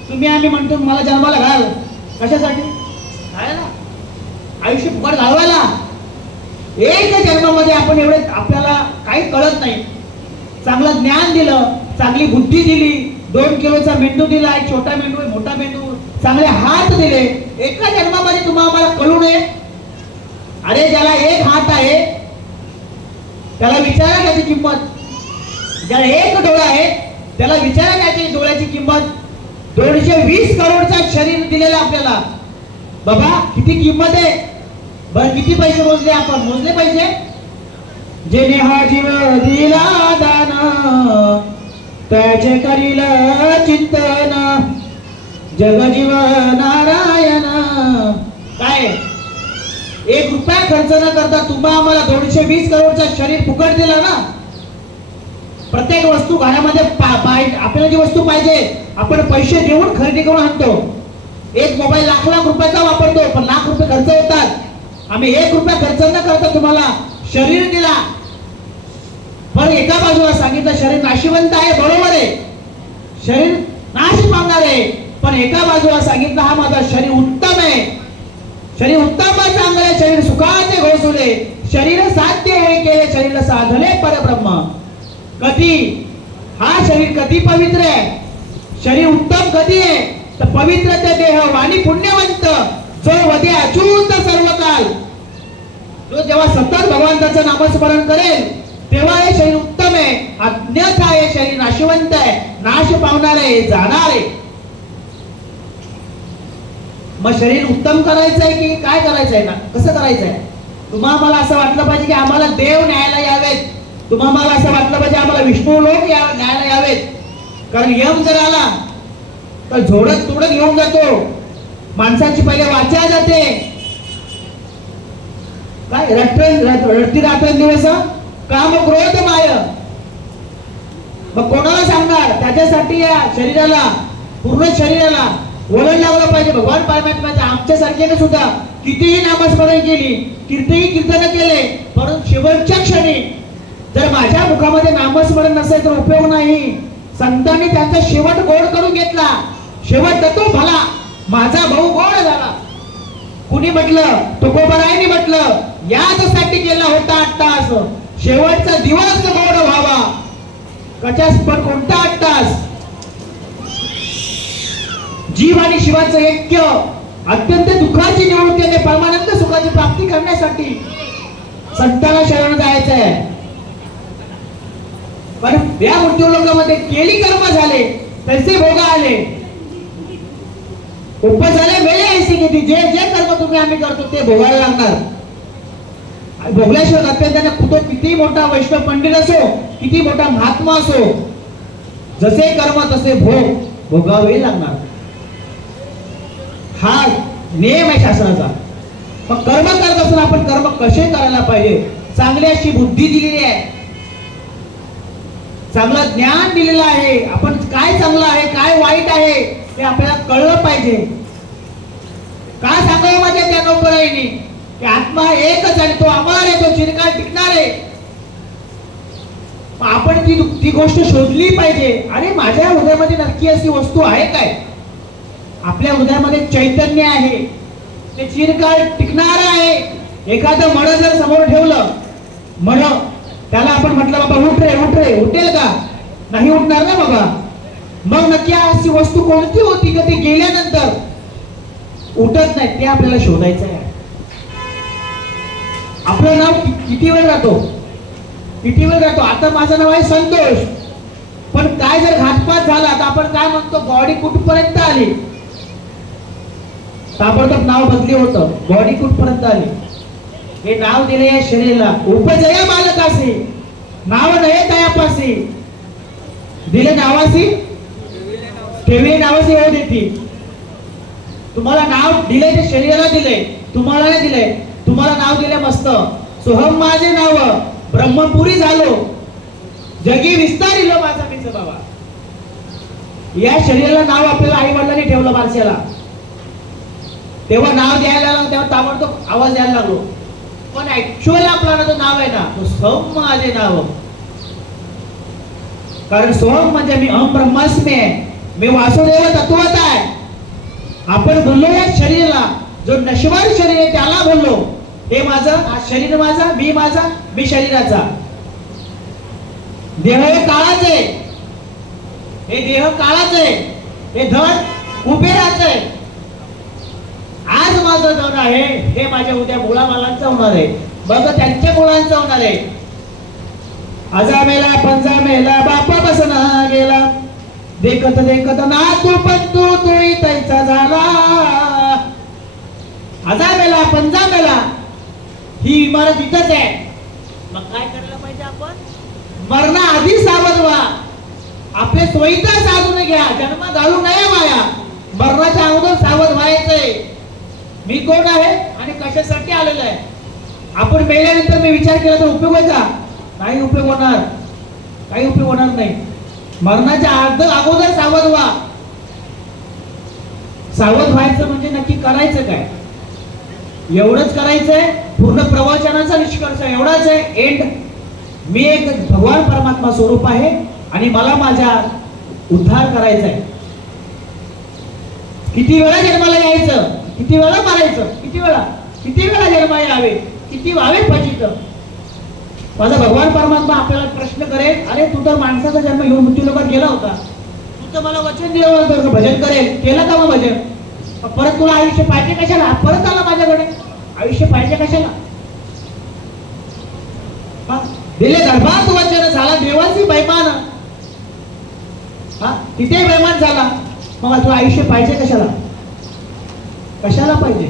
तुम्ही आम्ही म्हणतो मला जन्माला घाल, कशासाठी? घालायला, आयुष्य फुकट घालवायला. एक जन्मामध्ये आपण एवढे आपल्याला काही कळत नाही. चांगलं ज्ञान दिलं, चांगली बुद्धी दिली, 2 किलोचा मेंदू दिला, एक छोटा मेंदू मोठा मेंदू, चांगले हात दिले. एका जन्मामध्ये तुम्हाला कळू नये. अरे ज्याला एक हात आहे त्याला विचारा त्याची किंमत. ज्याला एक डोळा आहे त्याला विचारा त्याची डोळ्याची किंमत. 220 करोडचा शरीर दिलेला आपल्याला. बाबा किती किंमत आहे. बरं किती पैसे मोजले आपण? मोजले पैसे? जेने हा जीव दिला दान त्याचे करील चिंतन जग जीव नारायण. काय 1 रुपया खर्च न करता तुम्हा आम्हाला 220 करोडचा शरीर फुकट दिला ना. प्रत्येक वस्तू घरामध्ये आपल्याला जी वस्तू पाहिजे आपण पैसे देऊन खरेदी करून आणतो. एक मोबाईल लाख रुपयाचा वापरतो, पण लाख रुपये खर्च होतात. आम्ही 1 रुपया खर्च न करता तुम्हाला शरीर दिला. पण एका बाजूला सांगितलं शरीर नाशिवंत आहे, बरोबर आहे, शरीर नाश पावणार आहे. पण एका बाजूला सांगितलं हा माझा शरीर उत्तम आहे, शरीर उत्तम चांगले, शरीर सुखाचे घोसुले, शरीर साध्य हे केले, शरीर साधले परब्रह्म. कधी हा शरीर कधी पवित्र आहे, शरीर उत्तम कधी आहे तर पवित्र ते देह वाणी पुण्यवंत जो वदे अच्युत सर्व काल. जो जेव्हा सतत भगवंताचं नामस्मरण करेल तेव्हा हे शरीर उत्तम आहे. अन्यथा हे शरीर नाशवंत आहे, नाश पावणार आहे, जाणार आहे. मग शरीर उत्तम करायचं आहे की काय करायचं आहे ना, कसं करायचं आहे? तुम्हाला असं वाटलं पाहिजे की आम्हाला देव न्यायला यावेत, तुम्हाला असं वाटलं पाहिजे आम्हाला विष्णू लोक न्यायला यावेत. कारण यम जर आला तर झोडत तोडत घेऊन जातो, माणसाची पहिले वाचा जाते. काय रट्टी रात्रंदिवस काम क्रोध माय. मग कोणाला सांगणार? त्याच्यासाठी या शरीराला, पूर्ण शरीराला वळण लागलं पाहिजे भगवान परमात्म्याच्या. आमच्यासारख्याने सुद्धा कितीही नामस्मरण केली, कितीही कीर्तन केले, परंतु शेवटच्या क्षणी जर माझ्या मुखामध्ये नामस्मरण नसेल तर उपयोग नाही. संतांनी त्यांचा शेवट गोड करून घेतला. शेवट तो भला, माझा भाऊ गोड झाला. कुणी म्हटलं? तुकोबरायांनी म्हटलं याचसाठी केला होता 8 तास, शेवटचा दिवस गोड व्हावा. कशास पण कोणता 8 तास? जीव आणि शिवाचं ऐक्य, अत्यंत दुःखाची निवृत्ती आणि परमानंद सुखाची प्राप्ती करण्यासाठी संतांना शरण जायचं आहे. पण या मृत्यू लोकांमध्ये केली कर्म झाले, तसे भोग आले, उपजाले वेळे ऐसी किती. जे जे कर्म तुम्ही आम्ही करतो ते भोगायला लागणार. भोगल्याशिवाय अत्यंत कुठे किती मोठा वैष्णव पंडित असो, किती मोठा महात्मा असो, जसे कर्म तसे भोग भोगावे लागणार. हा नियम आहे शास्त्राचा. मग कर्म करत असताना आपण कर्म कसे करायला पाहिजे? चांगली अशी बुद्धी दिलेली आहे, चांगलं ज्ञान दिलेलं आहे. आपण काय चांगलं आहे काय वाईट आहे ते आपल्याला कळलं पाहिजे. का सांगावं माझ्या त्या नोकराईनी की आत्मा एकच आणि तो अमर आहे, तो चिरकाल टिकणार आहे. आपण ती गोष्ट शोधली पाहिजे. अरे माझ्या हृदयामध्ये नक्की अशी वस्तू आहे काय? आपल्या हृदयामध्ये चैतन्य आहे, ते चिरकाल टिकणार आहे. एखादं मड जर समोर ठेवलं, मड, त्याला आपण म्हटलं बाबा उठ रे उठ रे, उठेल का? नाही उठणार ना बाबा. मग नक्की अशी वस्तू कोणती होती का ती गेल्यानंतर उठत नाही? ते आपल्याला शोधायचं आहे. आपलं नाव किती वेळ राहतो, किती वेळ राहतो? आता माझं नाव आहे संतोष, पण काय जर घातपात झाला तर आपण काय म्हणतो? बॉडी कुठपर्यंत आली? ताबडतोब नाव बदली होतं, बॉडी कुठपर्यंत आली. हे नाव दिले या शरीराला. उपजया बालकासी नाव नये तयापासी, दिले नावासी ठेवले नावासी होऊ देती. तुम्हाला नाव दिले ते शरीराला दिले, तुम्हाला नाही दिले. तुम्हाला नाव दिले मस्त, सोहम माझे नाव, ब्रह्मपुरी झालो, जगी विस्तारिलो माझा मीच बाबा. या शरीराला नाव आपल्याला आई वडिलांनी ठेवलं बारशाला. तेव्हा नाव द्यायला लागलो तेव्हा ताबडतोब आवाज द्यायला लागलो, पण ऍक्च्युअल आपला तो नाव आहे ना तो सोहम माझे नाव. कारण सोहम म्हणजे मी अहम ब्रह्मास्मी आहे, मी वासुदेव तत्वत आहे. आपण बोललो या शरीराला, जो नश्वर शरीर आहे त्याला बोललो हे माझं, हा शरीर माझा, मी माझा, मी शरीराचा. देह हे काळाच आहे, हे देह काळाच आहे, हे धन कुबेराचं आहे. आज माझं धन आहे हे माझ्या उद्या मुलाबालांचं होणार आहे, मग त्यांच्या मुलांचं होणार आहे. आजा मेला पंजा मेला बापा बसना गेला, देखत देखत ना तू पण तोही त्यांचा झाला. आजा मेला पंजा मेला ही इमारत इथंच आहे. मग काय करायला पाहिजे आपण? मरणाआधी सावध व्हा, आपले सोयीचा साधून घ्या, जन्म घालू नये माया. मरणाच्या अगोदर सावध व्हायचंय. मी कोण आहे आणि कशासाठी आलेलो आहे. आपण मेल्यानंतर मी विचार केला तर उपयोग आहे का? नाही उपयोग होणार, काही उपयोग होणार नाही. मरणाच्या अगोदर सावध व्हा. सावध व्हायचं म्हणजे नक्की करायचं काय? एवढंच करायचंय. पूर्ण प्रवचनाचा निष्कर्ष एवढाच आहे. एंड मी एक भगवान परमात्मा स्वरूप आहे आणि मला माझा उद्धार करायचा आहे. किती वेळा जन्माला यायचं, किती वेळा मारायचं, किती वेळा जन्म यावे, किती व्हावे फजित. माझा भगवान परमात्मा आपल्याला प्रश्न करेल, अरे तू तर माणसाचा जन्म घेऊन मृत्यू लोकात गेला होता, तू तर मला वचन दिलं होतं भजन करेल, केलं का मग भजन? परत तुला आयुष्य पाहिजे कशाला? परत आला माझ्याकडे, आयुष्य पाहिजे कशाला? दिले गर्भात वचन, झाला देवाची बैमान, तिथे बैमान झाला, मग तुला आयुष्य पाहिजे कशाला? कशाला पाहिजे?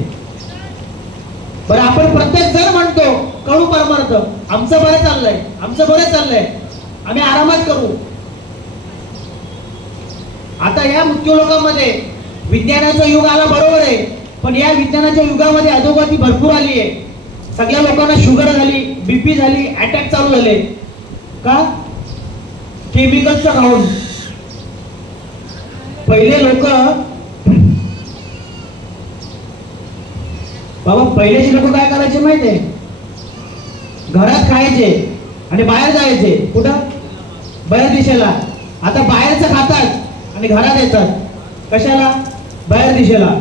बरं आपण प्रत्येक जण म्हणतो कडू परमार्थ, आमचं बरं चाललंय, आमचं बरं चाललंय, आम्ही आरामात करू. आता या मृत्यू लोकांमध्ये विज्ञानाचं युग आला बरोबर आहे, पण या विज्ञानाच्या युगामध्ये अधोगती भरपूर आली आहे. सगळ्या लोकांना शुगर झाली, बीपी झाली, अटॅक चालू झाले. का? केमिकलचं खाऊन. पहिले लोक बाबा, पहिलेचे लोक काय करायचे माहितीये? घरात खायचे आणि बाहेर जायचे. कुठं? बाहेर दिशेला. आता बाहेरचं खातात आणि घरात येतात. कशाला? बाहेर दिशेला.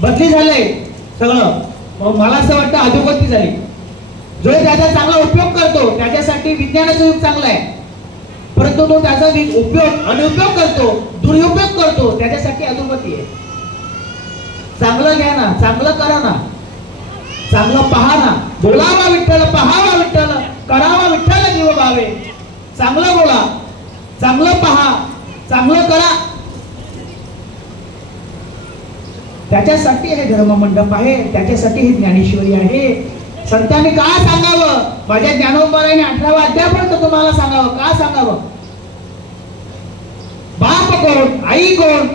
बदली झाले सगळं. मग मला असं वाटतं अधोगती झाली. जो त्याचा चांगला उपयोग करतो त्याच्यासाठी विज्ञानाचं युग चांगलं आहे, परंतु तो त्याचा उपयोग अनुपयोग करतो, दुरुपयोग करतो, त्याच्यासाठी अधोगती आहे. चांगलं घ्या ना, चांगलं करा ना, चांगलं पहा ना. बोलावा विठ्ठल, पहावा विठ्ठल, करावा विठ्ठल जीव भावे. चांगलं बोला, चांगलं पहा, चांगलं करा. त्याच्यासाठी हे धर्ममंडप आहे, त्याच्यासाठी ही ज्ञानेश्वरी आहे. संतांनी का सांगावं? माझ्या ज्ञानोबाराने 18वा अध्यापर्यंत तुम्हाला सांगावं. का सांगावं? बाप कोण, आई कोण?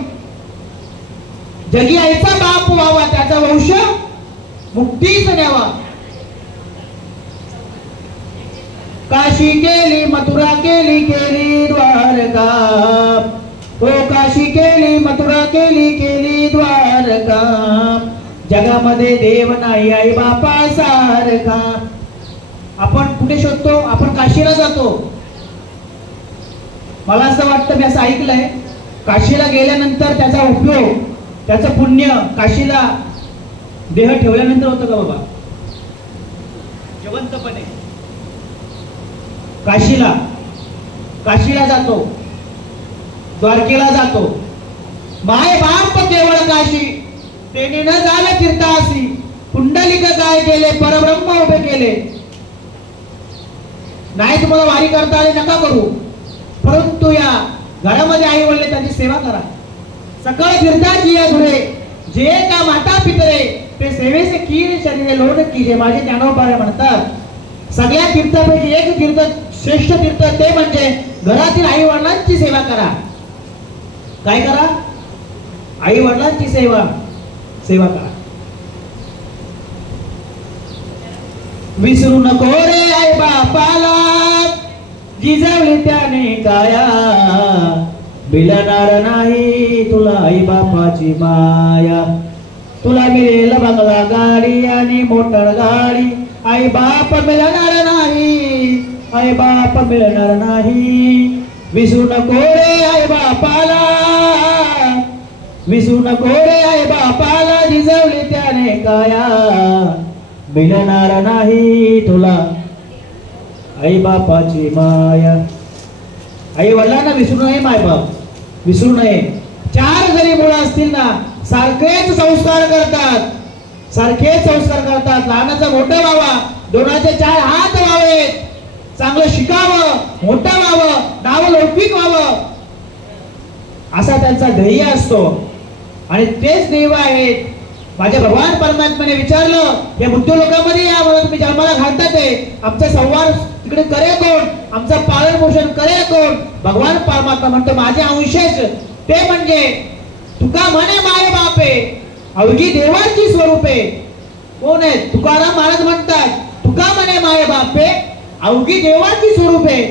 जगी आईचा बाप व्हावा, त्याचा वंश मुक्तीच न्यावा. काशी केली, मथुरा केली, केली द्वारका. हो काशी केली, मथुरा केली, केली द्वारका. जगामध्ये देव नाही आई बापा सारखा. आपण कुठे शोधतो? आपण काशीला जातो. मला असं वाटतं, मी असं ऐकलंय, काशीला गेल्यानंतर त्याचा उपयोग, त्याचं पुण्य काशीला देह ठेवल्यानंतर होतं का बाबा? जिवंतपणे काशीला जातो, द्वारकेला जातो. माय बाप केवळ काशी, तेने न झालं तीर्थासी. पुंडलिक काय केले? परब्रह्म उभे केले. नाही तुम्हाला वारी करता आली नका करू, परंतु या घरामध्ये आई वडील त्यांची सेवा करा. सकळ तीर्थाची या धुरे, जे का माता पितरे ते सेवेचे कीर शरीर लोण कीजे. माझे ज्ञानोबाराय म्हणतात सगळ्या तीर्थापैकी एक तीर्थ, श्रेष्ठ तीर्थ ते म्हणजे घरातील आई वडिलांची सेवा करा. काय करा? आई वडिलांची सेवा करा. विसरू नको रे आई बापाला, जिजावली त्याने काया. मिळणार नाही तुला आई बापाची माया. तुला मिळेल बंगला गाडी आणि मोटर गाडी, आई बाप मिळणार नाही, आई बाप मिळणार नाही. विसरू नको रे आई बापाला, विसरू नको रे आई बापाला, जिजवली त्याने काया, मिळणार नाही तुला आई बापाची माया. आई वडिलांना विसरू नये, माय बाप विसरू नये. चार जरी मुलं असतील ना, सारखेच संस्कार करतात, सारखेच संस्कार करतात. लहानाचं मोठं व्हावा, दोनाचे चार हात व्हावे, चांगलं शिकावं, मोठं व्हावं, नाव लौकिक व्हावं, असा त्यांचा ध्येय असतो. आणि तेच देव आहेत. माझ्या भगवान परमात्म्याने विचारलं, हे बुद्ध लोकांमध्ये या, मला तुम्ही जन्माला घालतात आहे, आमचा संवाद तिकडे करे कोण, आमचं पालन पोषण करे कोण. भगवान परमात्मा म्हणतो माझे अंशेच ते म्हणजे तुका म्हणे माय बापे, अवघी देवाची स्वरूपे. कोण आहे? तुकाराम महाराज म्हणतात, तुका म्हणे माय बापे, अवघी देवाची स्वरूपे.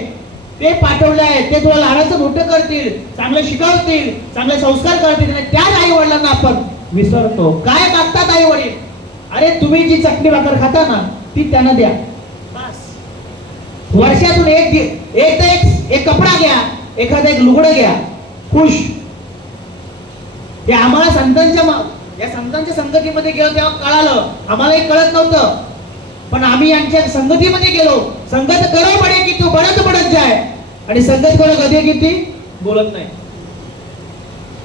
ते पाठवले आहेत, ते तुला लहानाचं मोठं करतील, चांगलं शिकवतील, चांगले संस्कार करतील. आणि त्याच आई वडिलांना आपण विसरतो. काय मागतात आई वडील? अरे तुम्ही जी चटणी भाकर खाता ना, ती त्यांना द्या. वर्षातून एक कपडा घ्या, एखादा एक लुगडं घ्या, खुश. हे आम्हाला संतांच्या संगतीमध्ये गेलो तेव्हा कळालं, आम्हालाही कळत नव्हतं. पण आम्ही यांच्या संगतीमध्ये गेलो. संगत करो पडे की तू बढत बढत जाय, आणि संगत करो कधी की ती बोलत नाही.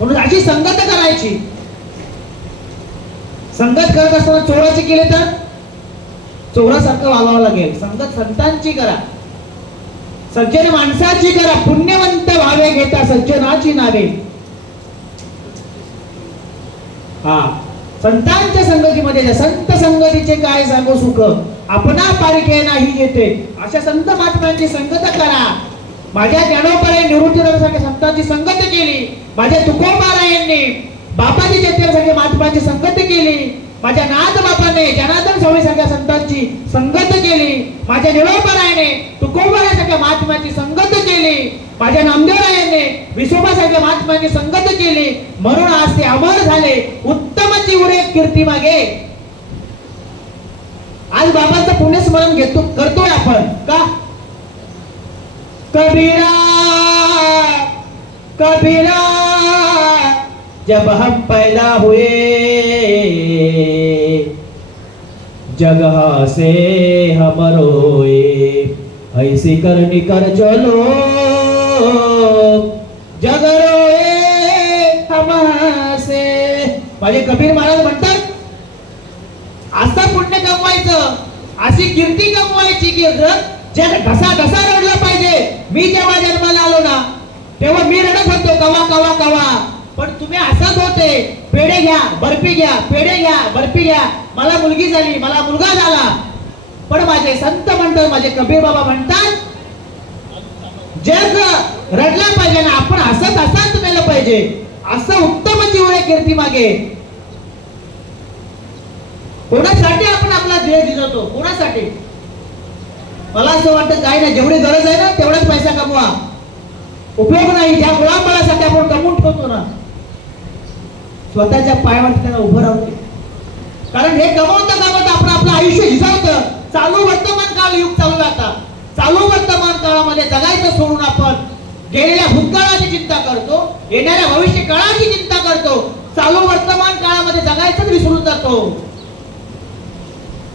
म्हणून अशी संगत करायची. संगत करत असताना चोराची केले तर चोरासारखं वागावं लागेल. संगत संतांची करा, सज्जन माणसाची करा, पुण्यवंत भावे घेता सज्जनाची नावे. हा, संतांच्या संगतीमध्ये, संत संगतीचे काय सांगू सुख, आपणा पारखे नाही येते. अशा संत महात्म्यांची संगत करा. माझ्या ज्ञानोबाराय निवृत्तीनाथासारख्या संतांची संगत केली, माझ्या तुकोबारायांनी बापाजी चेतनासारख्या महात्म्यांची संगत केली, माझ्या नाथ बापाने जनार्दन स्वामी सारख्या संतांची संगत केली, माझ्या निळोबारायाने तुकोबारायासारख्या महात्म्यांची संगत केली, माझ्या नामदेवरायाने विसोबासारख्या महात्म्यांची संगत केली. म्हणून आज ते अमर झाले, उत्तम जीवरे कीर्ती मागे. आज बाबांचं पुण्यस्मरण करतोय आपण का? कबीरा कबीरा जब हम पैदा हुए, जगह से हम रोए, ऐसी करनी कर चलो, जग रोए हमसे. माझे कबीर महाराज म्हणतात, असं पुण्य कमवायचं, अशी कीर्ती कमवायची की जग ढसा ढसा रडला पाहिजे. मी जेव्हा जन्माला आलो ना, तेव्हा मी रडत होतो कवा कवा कवा, पण तुम्ही हसत होते. पेढे घ्या, बर्फी घ्या, पेढे घ्या, बर्फी घ्या, मला मुलगी झाली, मला मुलगा झाला. पण माझे संत म्हणतात, माझे कबीर बाबा म्हणतात, जग रडला पाहिजे ना, आपण हसत हसत मेलं पाहिजे. असं उत्तम जीवन कीर्ती मागे. कोणासाठी आपण आपला जीव जिजवतो? कोणासाठी? मला असं वाटतं काय नाही, जेवढी गरज आहे ना तेवढाच पैसा कमवा, उपयोग नाही. ज्या मुलाबाळासाठी आपण कमवून ठेवतो ना, स्वतःच्या पायावर त्याला उभं राहते. कारण हे कमवता कमवता आपण आपलं आयुष्य हिसावतं. चालू वर्तमान काळ युग चालू आता. चालू वर्तमान काळामध्ये जगायचं सोडून आपण गेलेल्या भूतकाळाची चिंता करतो, येणाऱ्या भविष्य काळाची चिंता करतो. चालू वर्तमान काळामध्ये जगायचंच विसरून जातो.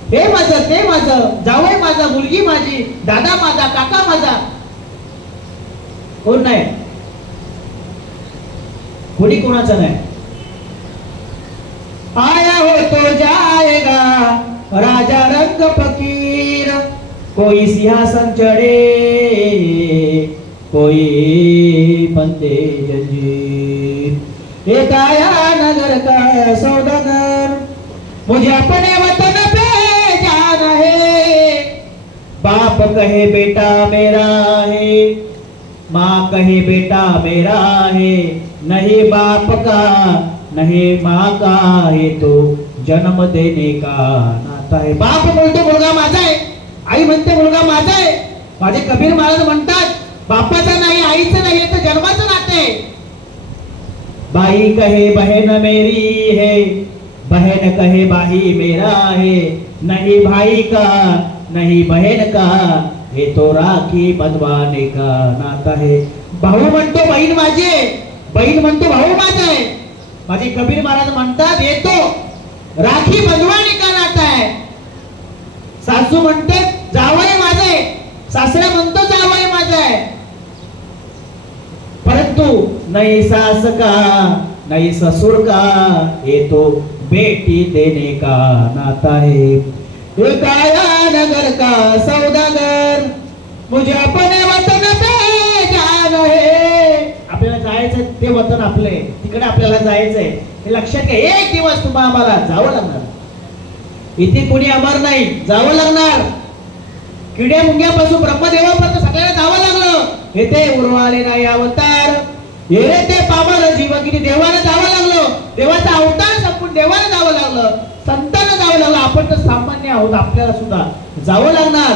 हे माझं, ते माझं, जावई माझा, मुलगी माझी, दादा माझा, काका माझा, कोण नाही, कोणी कोणाचं नाही. आया हो तो जाएगा राजा रंग फकीर, कोई सिंहासन चढ़े, कोई बनते जंजीर. एक आया नगर का सौदागर, मुझे अपने वतन पे जाना है. बाप कहे बेटा मेरा है, माँ कहे बेटा मेरा है, नहीं बाप का नहीं माँ का है, तो जन्म देने का नाता है. बाप बोलतो मुलगा माझा आहे, आई म्हणते मुलगा माझा आहे. माझे कबीर महाराज म्हणतात, बापाचा नाही, आईचं नाही, तर जन्माचं नातं आहे. बाई कहे बहन मेरी है, बहन कहे भाई मेरा है, नहीं भाई का नहीं बहन का, हे तो राखी बंधवाने का नाता है. भाऊ म्हणतो बहीण माझी आहे, बहीण म्हणतो भाऊ माझा आहे. माझे कबीर महाराज म्हणतात येतो राखी बंधवाने का नाता आहे. सासू म्हणते जावई माझा आहे, सासरा म्हणतो जावई माझा आहे. परंतु नहीं सास का नहीं ससुर का, ये तो बेटी देने का नाता है. ये काया नगर का सौदागर, मुझे अपने वतन पे जाना है. आपल्याला जायचं ते वतन आपले, तिकडे आपल्याला जायचंय हे लक्षात घ्या. एक दिवस तुम्हाला आम्हाला जावं लागणार. इथे कोणी अमर नाही, जावं लागणार. किड्या मुंग्यापासून ब्रह्मदेवापर्यंत सगळ्याला जावं लागलं. हे ते उरवाले नाही अवतार, हे ते पावल जीव किती देवाला जावं लागलं. देवाचा अवतार संपून देवाला जावं लागलं, संतांना जावं लागलं. आपण तर सामान्य आहोत, आपल्याला सुद्धा जावं लागणार.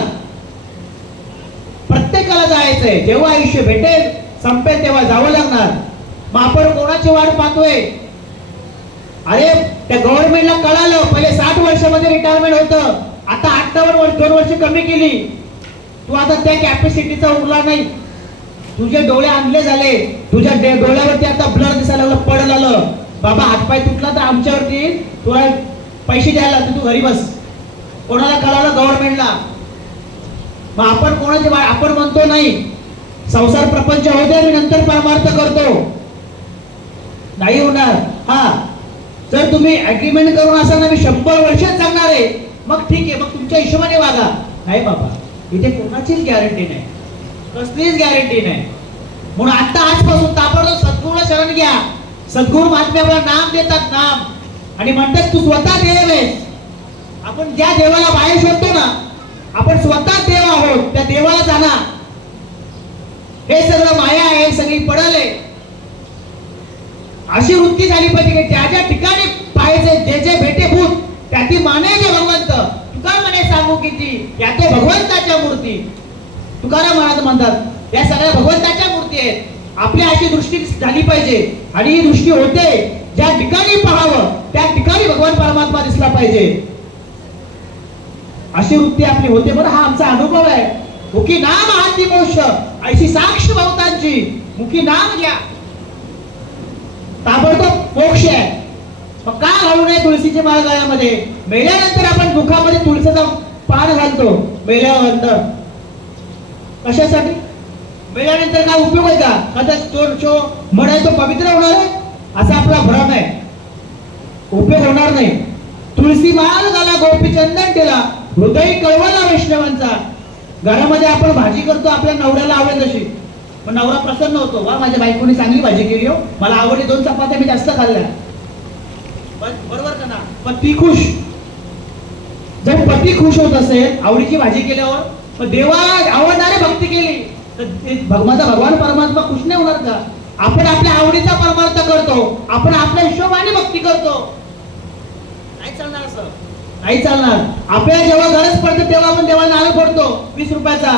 प्रत्येकाला जायचंय. जेव्हा आयुष्य भेटेल संपेल तेव्हा जावं लागणार. मग आपण कोणाची वाट पाहतोय? अरे त्या गव्हर्नमेंटला कळालं पहिले 60 वर्षामध्ये रिटायरमेंट होतं, आता 58 वर्ष 2 वर्ष कमी केली. तू आता त्या कॅपॅसिटीचा उरला नाही. तुझे डोळे आणले झाले, तुझ्या डोळ्यावरती आता ब्लर दिसायला लागलं, पड आलं. बाबा हातपाय तुटला तर आमच्यावरती तुला पैसे द्यायला लागते, तू घरी बस. कोणाला कळालं? गव्हर्नमेंटला. मग आपण कोणाची वाट? आपण म्हणतो नाही संसार प्रपंच होते मी नंतर परमार्थ करतो. नाही होणार. हा जर तुम्ही अग्रीमेंट करून असाल ना मी 100 वर्षात जगणार आहे, मग ठीक आहे, मग तुमच्या हिशोबाने वागा. नाही बाबा, इथे कोणाचीच गॅरंटी नाही, कसलीच गॅरंटी नाही. म्हणून आता आजपासून ताबडतोब सद्गुरूला शरण घ्या. सद्गुरू महात्मे आपल्याला नाम देतात, नाम, आणि म्हणतात तू स्वतः देव आहेस. आपण ज्या देवाला बाहेर शोधतो ना, आपण स्वतः देव आहोत. त्या देवाला जाणार. हे सगळं माया आहे, सगळी पडल आहे. अशी वृत्ती झाली पाहिजे की ज्या ज्या ठिकाणी पाहायचे जे जे भेटे भूत त्याती माने जे भगवंत. तुका म्हणे सांगू किती या तो भगवंताच्या मूर्ती. तुकाराम महाराज म्हणतात या सगळ्या भगवंताच्या मूर्ती आहेत. आपली अशी दृष्टी झाली पाहिजे, आणि ही दृष्टी होते ज्या ठिकाणी पाहावं त्या ठिकाणी भगवान परमात्मा दिसला पाहिजे. अशी वृत्ती आपली होते. बरं, हा आमचा अनुभव आहे. मुखी नाम हाती मोक्ष, अशी साक्ष भक्तांची. मुखी नाम घ्या, ताबडतोब मोक्ष आहे. मग का घालू नये तुळशीची माळ गळ्यामध्ये? मेल्यानंतर आपण मुखामध्ये तुळशीचा पान घालतो मेल्यानंतर. कशासाठी? मेल्यानंतर काय उपयोग आहे का? तो म्हणाय तो पवित्र होणार आहे असा आपला भ्रम आहे. उपयोग होणार नाही. तुळशी माळ घाला, गोपी चंदन केला, हृदय कळवला वैष्णवांचा. घरामध्ये आपण भाजी करतो आपल्या नवऱ्याला आवडेल तशी, पण नवरा प्रसन्न होतो, वा माझ्या बायकोने चांगली भाजी केली हो, मला आवडली, 2 चपात्या मी जास्त खाल्ल्या. बरोबर का ना? पण ती खुश. जर पती खुश होत असेल आवडीची भाजी केल्यावर, पण देवाला आवडणारी भक्ती केली तर माझा भगवान परमात्मा खुश नाही होणार का? आपण आपल्या आवडीचा परमार्थ करतो, आपण आपल्या हिशोबाने भक्ती करतो. नाही चालणार असं, नाही चालणार. आपल्याला जेव्हा गरज पडते तेव्हा आपण देवाला नारळ फोडतो 20 रुपयाचा.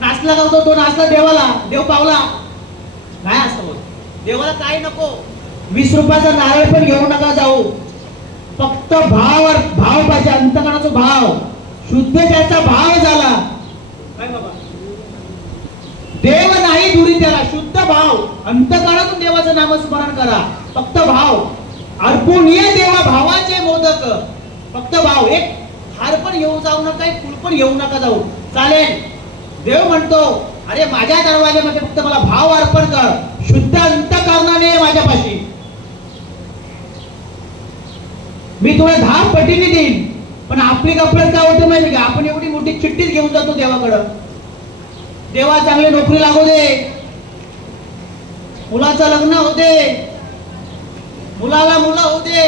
नाचला करतो, तो नाचला देवाला, देव पावला. नाही असं होत. देवाला काय नको, 20 रुपयाचा नारळ पण घेऊ नका जाऊ. फक्त भाव पाहिजे, अंतकरणाचा भाव शुद्ध, त्याचा भाव झाला काय बाबा, देव नाही दुरी त्याला. शुद्ध भाव, अंतकरणातून देवाचं नामस्मरण करा. फक्त भाव अर्पून ये देवा भावाचे मोदक. फक्त भाव. एक हार पण घेऊन जाऊ नका, एक फुल पण घेऊ नका जाऊ, चालेल. देव म्हणतो अरे माझ्या दरवाज्यामध्ये फक्त मला भाव अर्पण कर, शुद्ध अंतकरणाने माझ्यापाशी, मी तुला 10 पटीने देईन. पण आपली गप्पत काय होते माहिती का? आपण एवढी मोठी चिठ्ठीच घेऊन जातो देवाकडं. देवा चांगली नोकरी लागू दे, मुलाचं लग्न होऊ दे, मुलाला मुलं होऊ दे.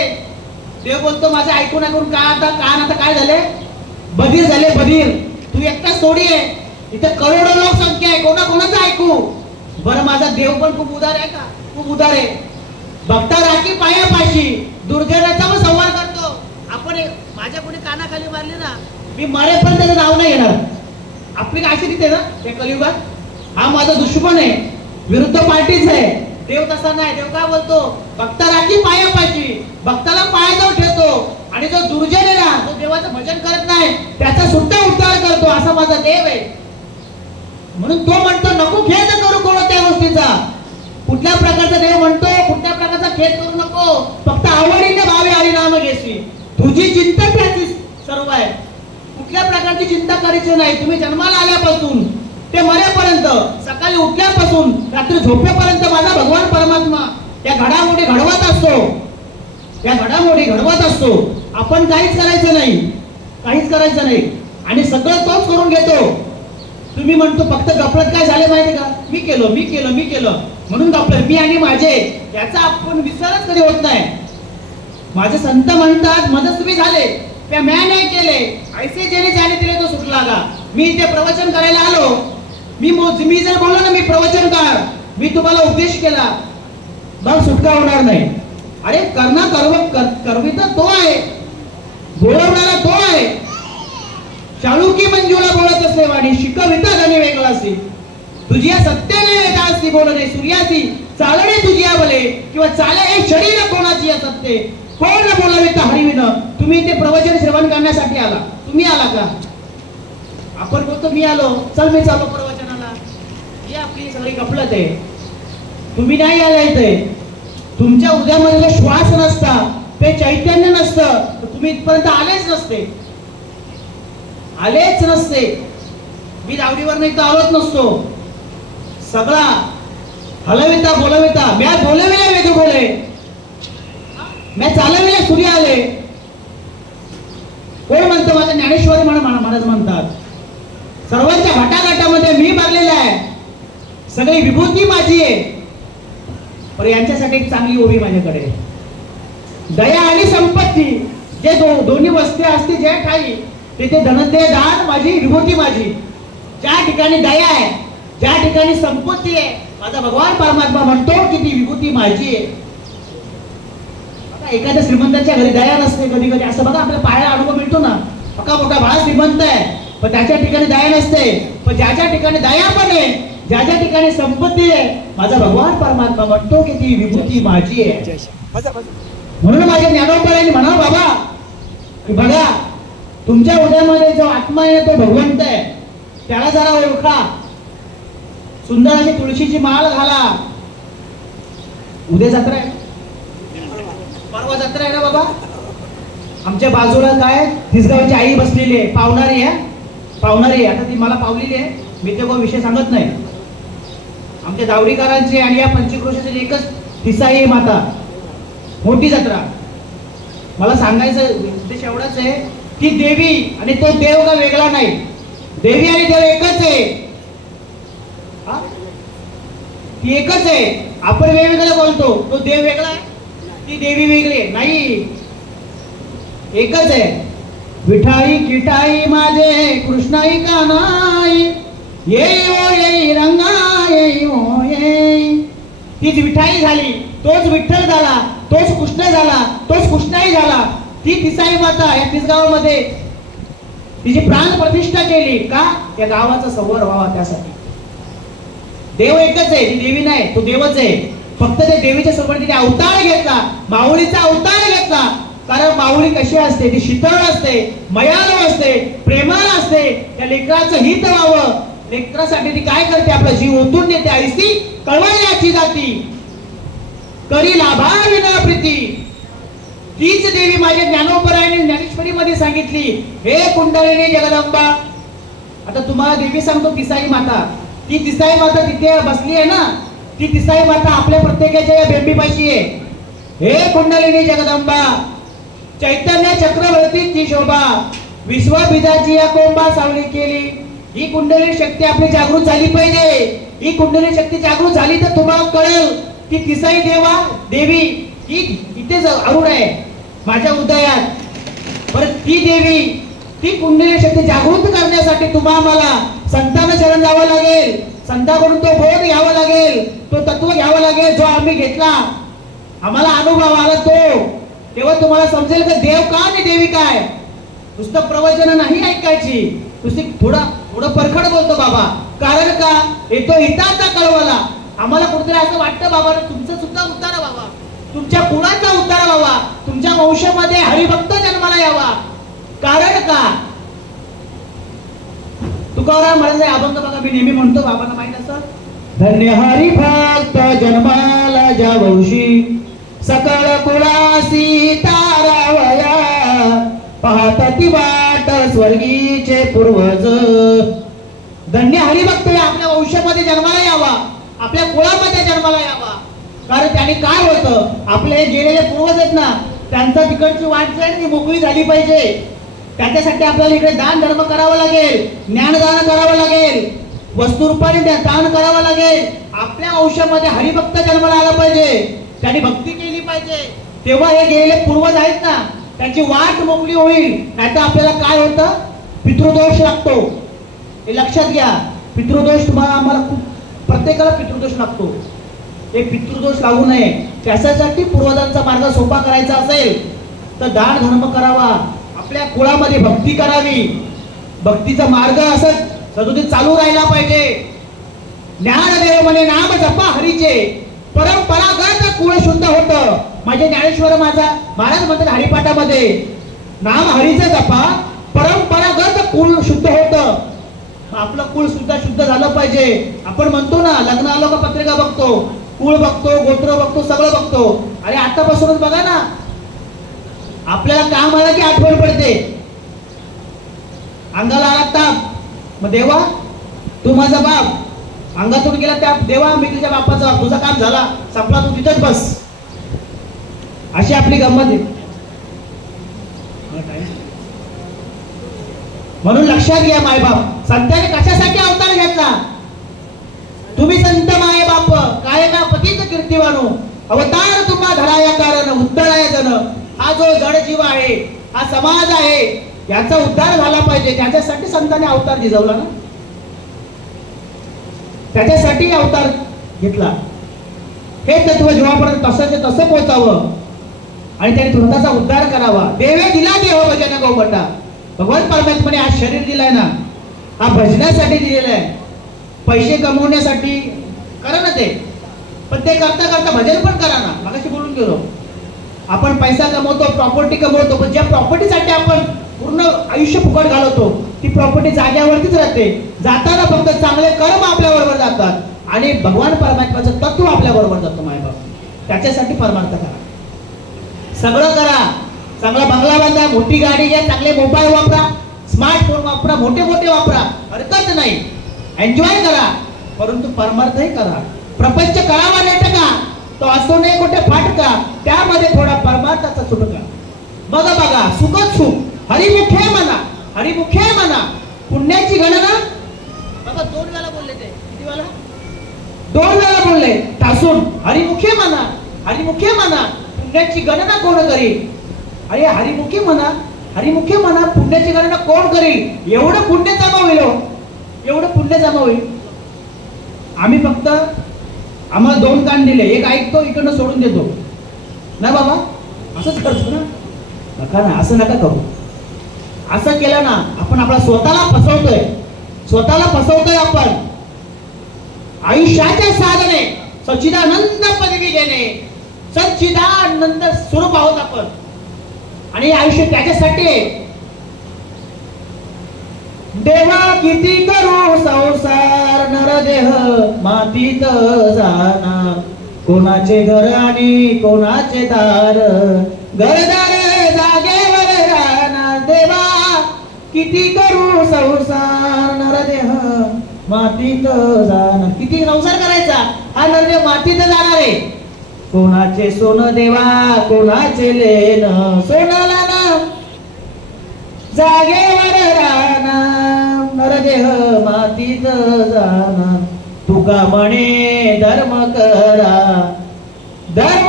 देव बोलतो माझं ऐकून ऐकून कान आता काय झाले, बधीर झाले, बधीर. तू एकटाच थोडी आहे, इथे करोडो लोकसंख्या आहे, कोणाचं ऐकू? बरं, माझा देव पण खूप उदार आहे का? खूप उदार आहे. भक्ता राखी पायापाशी, दुर्जनाचा पण संवाद करतो. आपण माझ्या कोणी कानाखाली मारली ना, मी मरेपर्यंत त्याचं नाव नाही घेणार. आपली अशी तिथे ना त्या कलियुगात, हा माझा दुश्मन आहे, विरुद्ध पार्टीच आहे. देव तसा नाही. देव काय बोलतो? भक्ता राखी पायापाशी, भक्ताला पायाजवळ ठेवतो आणि जो दुर्जन आहे ना, जो देवाचं भजन करत नाही त्याचा सुद्धा उद्धार करतो, असा माझा देव आहे. म्हणून तो म्हणतो नको खेद करू कोणत्या गोष्टीचा. कुठल्या प्रकारचा देव म्हणतो, कुठल्या प्रकारचा खेद करू नको, फक्त आवडीने भावे हरी नाम घेसी. तुझी चिंता त्याची सर्व आहे. कुठल्या प्रकारची चिंता करायची नाही. तुम्ही जन्माला आल्यापासून ते मरेपर्यंत, सकाळी उठल्यापासून रात्री झोपेपर्यंत माझा भगवान परमात्मा या घडामोडी घडवत असतो, या घडामोडी घडवत असतो. आपण काहीच करायचं नाही, काहीच करायचं नाही आणि सगळं तोच करून घेतो. तुम्ही म्हणतो फक्त गफलत काय झाले माहिती का, मी केलं मी केलं मी केलं म्हणून गफलत, मी आणि माझे, याचा आपण विचारच कधी होत नाही. माझे संत म्हणतात मजस्वी झाले, त्या म्या नाही केले, ऐसे जेणे ज्याने दिले तो सुटला का. मी इथे प्रवचन करायला आलो, मी जर बोललो ना मी प्रवचनकार, मी तुम्हाला उपदेश केला, मग सुटका होणार नाही. अरे करविता तो आहे, बोलवणारा तो आहे. शाळुकी मंजूला बोलत असे वाणी, शिकविता धनी वेगळा असे. तुझी सत्याने वेदासी बोलणे सूर्यासी, चालणे तुझी बोले किंवा चाले हे शरीर कोणाची सत्य, कोण बोलाविता हरिविन. तुम्ही ते प्रवचन श्रवण करण्यासाठी आला, तुम्ही आला का. आपण बोलतो मी आलो, चल मी चालू प्रवचनाला, ही आपली सगळी गफलत आहे. तुम्ही नाही आला इथे, तुमच्या उद्यामध्ये श्वास नसता, ते चैतन्य नसतं, तर तुम्ही इथपर्यंत आलेच नसते, आलेच नसते. मी दावडीवर नाही तर आलोच नसतो. सगळा हलविता बोलविता, म्या बोलविले वेगळे बोले, म्या चालविले सूर्य आले. कोण म्हणतं, माझ्या ज्ञानेश्वरी महाराज म्हणतात, सर्वांच्या घाटाघाटामध्ये मी भरलेला आहे, सगळी विभूती माझी आहे. पण यांच्यासाठी एक चांगली ओवी माझ्याकडे, दया आणि संपत्ती, जे दोन्ही वस्ती असते ज्या ठाई तिथे धनंजय दान माझी, विभूती माझी. ज्या ठिकाणी दया आहे, ज्या ठिकाणी संपत्ती आहे, माझा भगवान परमात्मा म्हणतो की ती विभूती माझी आहे. एखाद्या श्रीमंताच्या घरी दया नसते, कधी कधी असं बघा आपल्या पायाला अनुभव मिळतो ना, पक्का मोठा बाळा श्रीमंत आहे पण त्याच्या ठिकाणी दया नसते. पण ज्याच्या ठिकाणी दया पण आहे, ज्या ज्या ठिकाणी संपत्ती आहे, माझा भगवान परमात्मा म्हणतो की ती विभूती माझी आहे. म्हणून माझ्या ज्ञानोबरांनी म्हणा बाबा की बघा, तुमच्या हृदयामध्ये जो आत्मा आहे तो भगवंत आहे, त्याला जरा ओळखा. सुंदर अशी तुळशीची माळ घाला. उद्या जत्रा आहे, परवा जत्रा आहे ना बाबा. आमच्या बाजूला काय तिसगावची आई बसलेली आहे, पावणारी आहे, पावणारी आहे. आता ती मला पावलेली आहे, मी ते कोण विषय सांगत नाही. आमच्या दावडीकरांची आणि या पंचक्रोशीची एकच तिसाई माता, मोठी जत्रा. मला सांगायचं उद्देश एवढाच आहे की देवी आणि तो देव का वेगळा नाही, देवी आणि देव एकच आहे. ती एकच आहे. आपण वेगवेगळं बोलतो, तो देव वेगळा आहे, ती देवी वेगळी नाही, एकच आहे. विठाई किठाई माझे कृष्णाई कानाई, येई ओ येई रंगा येई ओ येई. तीच विठाई झाली, तोच विठ्ठल झाला, तोच कृष्ण झाला, तोच कृष्णाई झाला. ती तिसाई माता या तिसगावामध्ये तिची प्राण प्रतिष्ठा केली का, या गावाचा संवार व्हावा त्यासाठी. देव एकच आहे, ती देवी नाही, तो देवच आहे. फक्त त्या देवीच्या समोर तिने अवतार घेतला, माऊलीचा अवतार घेतला. कारण माऊली कशी असते, ती शीतळ असते, मयाळू असते, प्रेमळ असते. त्या लेकराचं हित व्हावं, लेकरासाठी ती काय करते, आपला जीव ओतून देते. ऐसी कळवळ्याची जाती करी लाभा विना प्रीती. तीच देवी माझ्या ज्ञानोबरायांनी ज्ञानेश्वरी मध्ये सांगितली, हे कुंडलिनी जगदंबा. आता तुम्हाला देवी सांगतो तिसाई माता. ती तिसाई माता तिथे बसली आहे ना, ती तिसाई माता आपल्या प्रत्येकाच्या या बेंबीपाशी आहे. हे कुंडलिनी जगदंबा, चैतन्य चक्रवर्तीची शोभा, विश्वबीजाची या कोंबा सावली केली. ही कुंडलिनी शक्ती आपली जागृत झाली पाहिजे. ही कुंडलिनी शक्ती जागृत झाली तर तुम्हाला कळेल की तिसाई देवा देवी ही इथेच आरूढ आहे माझ्या उदयात. परत ती देवी, ती कुंडलिनी शक्ती जागृत करण्यासाठी तुम्हाला संतांना शरण जावं लागेल, संतांकडून तो बोध घ्यावा लागेल, तो तत्व घ्यावा लागेल जो आम्ही घेतला, आम्हाला अनुभव आला तो. तेव्हा तुम्हाला समजेल की देव का आणि देवी काय. नुसतं प्रवचन नाही ऐकायची, नुसती थोडं परखड बोलतो बाबा. कारण का, येतो हिताचा कळवला. आम्हाला कुठेतरी असं वाटतं बाबा तुमचं सुद्धा उतारा बाबा, तुमच्या कुळाचा उद्धार व्हावा, तुमच्या वंशामध्ये हरिभक्त जन्माला यावा. कारण का? तुकाराम महाराज अभंग बघा, मी नेहमी म्हणतो, बाबांना माहित असं, धन्य हरिभक्त जन्माला ज्या वंशी, सकळ कुळासी तारावया, पाहता ती वाट स्वर्गीचे पूर्वज. धन्य हरिभक्त आपल्या वंशामध्ये जन्माला यावा, आपल्या कुळामध्ये जन्माला यावा. कारण त्यांनी काय होतं, आपले गेलेले पूर्वज आहेत ना, त्यांचा तिकडची वाट जी आहे ती मोकळी झाली पाहिजे. त्याच्यासाठी आपल्याला इकडे दान धर्म करावं लागेल, ज्ञानदान करावं लागेल, वस्तुरूपाने दान करावं लागेल. आपल्या वंशामध्ये हरिभक्त जन्माला आला पाहिजे, त्यांनी भक्ती केली पाहिजे. तेव्हा हे गेलेले पूर्वज आहेत ना, त्यांची वाट मोकळी होईल. नाहीतर आपल्याला काय होतं, पितृदोष लागतो. हे लक्षात घ्या, पितृदोष तुम्हाला आम्हाला प्रत्येकाला पितृदोष लागतो. हे पितृदोष लागू नये, त्याच्यासाठी पूर्वजांचा मार्ग सोपा करायचा असेल तर दान धर्म करावा, आपल्या कुळामध्ये भक्ती करावी. भक्तीचा मार्ग असं सदुदित चालू राहिला पाहिजे. ज्ञानदेव म्हणे नाम जपा हरीचे, परंपरागत कुळ शुद्ध होतं. माझे ज्ञानेश्वर महाराज म्हणतात हरिपाठामध्ये, नाम हरीचं जपा, परंपरागत कुळ शुद्ध होतं. आपलं कुळ सुद्धा शुद्ध झालं पाहिजे. आपण म्हणतो ना, लग्न आलो का पत्रिका बघतो, कुळ बघतो, गोत्र बघतो, सगळं बघतो. अरे आतापासूनच बघा ना, आपल्याला काम आलं की आठवण पडते. अंगाला आला ताप, मग देवा तू माझा बाप, अंगातून गेला त्या देवा मी तुझ्या बापाचा बाप, तुझा काम झाला, संपला, तू तिथंच बस. अशी आपली गंमत आहे. म्हणून लक्षात घ्या, मायबाप संतांनी कशासाठी अवतार घेतला. तुम्ही संत माय बाप काय ना पतीच कीर्तिवानो, अवतार तुम्हा धराया कारण उद्धराया जन. हा जो जड जीव आहे, हा समाज आहे, याचा उद्धार झाला पाहिजे. त्याच्यासाठी संतांनी अवतार झिजवला ना, त्याच्यासाठी अवतार घेतला. हे तत्व जीवापर्यंत तसंच तसं पोहोचावं आणि त्याने तुमचा उद्धार करावा. देवे दिला देव भजन गोवटा. भगवान परमात्म्याने हा शरीर दिलाय ना, हा भजनासाठी दिलेला आहे. पैसे कमवण्यासाठी करा ना ते, पण ते करता करता भजन पण करा ना. मगाशी बोलून गेलो, आपण पैसा कमवतो, प्रॉपर्टी कमवतो, पण ज्या प्रॉपर्टीसाठी आपण पूर्ण आयुष्य फुकट घालवतो, ती प्रॉपर्टी जाग्यावरतीच राहते. जाताना फक्त चांगले कर्म आपल्या बरोबर जातात आणि भगवान परमात्म्याचं तत्व आपल्या बरोबर जातं. मायबाप त्याच्यासाठी परमार्थ करा, सगळं करा. चांगला बंगला बांधा, मोठी गाडी घ्या, चांगले मोबाईल वापरा, स्मार्टफोन वापरा, मोठे मोठे वापरा, हरकत नाही, एन्जॉय करा, परंतु परमार्थही करा. प्रपंच करावा नाटका, तो असतो नाही कुठे फाटका, त्यामध्ये थोडा परमार्थाचा सुटका. बघा बघा, सुखच सुख हरिमुखे म्हणा, हरिमुखे म्हणा. पुण्याची गणना बघा, 2 वेळा बोलले ते. किती वेळा? 2 वेळा बोलले तासून. हरिमुखे म्हणा, हरिमुखे म्हणा, पुण्याची गणना कोण करील. अरे हरिमुखे म्हणा, हरिमुखे म्हणा, पुण्याची गणना कोण करील. एवढं पुण्य जमा होईल, एवढं पुण्य जमा होईल. आम्ही फक्त आम्हाला 2 कान दिले, एक ऐकतो, इकडनं सोडून देतो ना. बाबा असंच करतो ना, नका ना, असं नका करू. असं केलं ना आपण आपला स्वतःला फसवतोय, स्वतःला फसवतोय आपण. आयुष्याचे साधने सच्चिदानंद पदवी घेणे, सच्चिदानंद स्वरूप आहोत आपण आणि आयुष्य त्याच्यासाठी. देवा किती करू संसार, नरदेह मातीत जाणार. कोणाचे घर आणि कोणाचे दार, घरदार जागेवर राहणार. देवा किती करू संसार, नरदेह मातीत जाणार. किती संसार करायचा, हा नरदेह मातीत जाणार आहे. कोणाचे सोनं देवा, कोणाचे लेन, सोनाला नाम जागेवर राहणार. नरदेह मातीत जाणार. तुका म्हणे धर्म करा, धर्म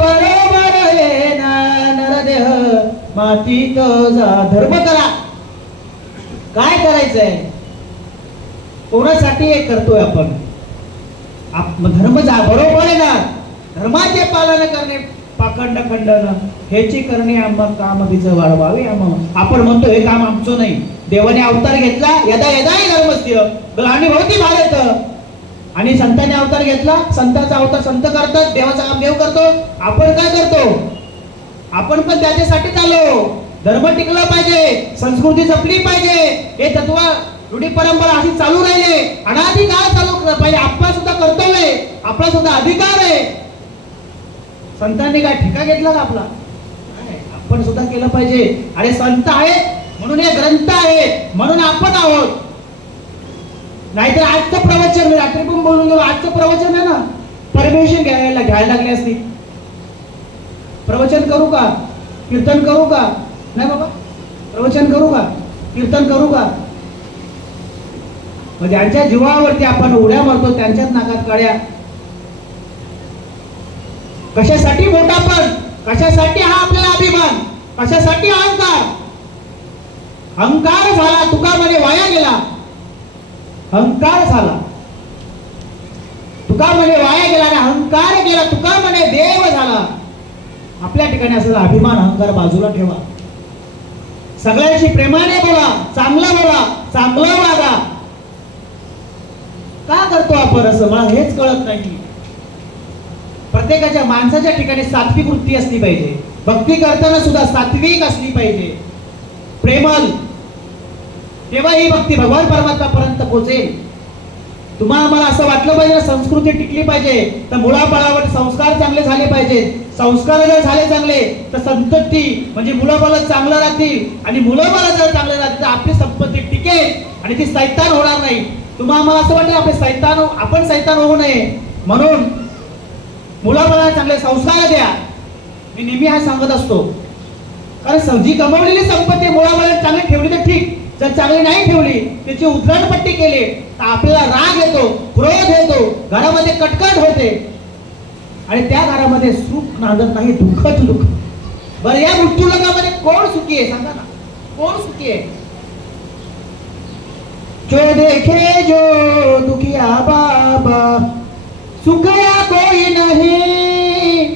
बरोबर येणार. नरदेह मातीत जा, धर्म करा. काय करायचंय, कोणासाठी हे करतोय आपण. धर्म जा बरोबर आहे ना, धर्माचे पालन करणे, पाखंड खंडन ह्याची करणे आम्हा काम बीज वाढवावे. आपण म्हणतो हे काम आमचं नाही, देवाने अवतार घेतला, यदा यदा धर्मस्य ग्लानी भवती भारत. आणि संतांनी अवतार घेतला, संतांचा अवतार संत करतात, देवाचा काम देव करतो. आपण काय करतो? आपण पण त्याच्यासाठी आलो. धर्म टिकला पाहिजे, संस्कृती जपली पाहिजे, हे तत्व रूढी परंपरा अशी चालू राहिले, अनादी काळ चालू पाहिजे. आपला सुद्धा कर्तव्य आहे, आपला सुद्धा अधिकार आहे. संतांनी काय ठिका घेतला का आपला? आपण सुद्धा केलं पाहिजे. अरे संत आहेत म्हणून हे ग्रंथ आहे, म्हणून आपण आहोत. नाहीतर आजचं प्रवचन, रात्री पण बोलून गेलो, आजचं प्रवचन आहे ना, परमिशन घ्यायला लागली असती. प्रवचन करू का, कीर्तन करू का? नाही बाबा, प्रवचन करू का, कीर्तन करू का? ज्यांच्या जीवावरती आपण उड्या मारतो त्यांच्याच नाकात काड्या. कशासाठी मोठापण, कशासाठी हा आपल्याला अभिमान, कशासाठी अहंकार? अहंकार झाला तुका म्हणे वाया गेला. अहंकार झाला तुका म्हणे वाया गेला आणि अहंकार गेला तुका म्हणे देव झाला. आपल्या ठिकाणी असलेला अभिमान अहंकार बाजूला ठेवा. सगळ्यांशी प्रेमाने बोला, चांगलं बोला, चांगलं वागा. का करतो आपण असं मला हेच कळत नाही. प्रत्येकाच्या माणसाच्या ठिकाणी सात्विक वृत्ती असली पाहिजे. भक्ती करताना सुद्धा सात्विक असली पाहिजे, प्रेमल. तेव्हा ही भक्ती भगवान परमात्म्यापर्यंत पोहोचेल. तुम्हाला मला असं वाटलं पाहिजे संस्कृती टिकली पाहिजे तर मुलाबाळावर संस्कार चांगले झाले पाहिजेत. संस्कार जर झाले चांगले तर संतती म्हणजे मुलाबाळ चांगलं राहतील, आणि मुलाबाळ जर चांगलं राहतील तर आपली संपत्ती टिकेल आणि ती सैतान होणार नाही. तुम्हाला मला असं वाटतं आपण सैतान होऊ नये म्हणून मुलाबाळाला चांगले संस्कार द्या. मी नेहमी हा सांगत असतो, कारण जी कमवलेली संपत्ती मुलाबाळाला चांगली ठेवली तर ठीक, जर चांगली नाही ठेवली, त्याची उधळपट्टी केली तर आपल्याला राग येतो, क्रोध येतो, घरामध्ये कटकट होते आणि त्या घरामध्ये सुख नांदत नाही, दुःखच दुःख. बरं, या मृत्यू लोकांमध्ये कोण सुखी आहे सांगा ना, कोण सुखी आहे? जो देखे जो दुखिया बाबा, सुखया कोई नहीं,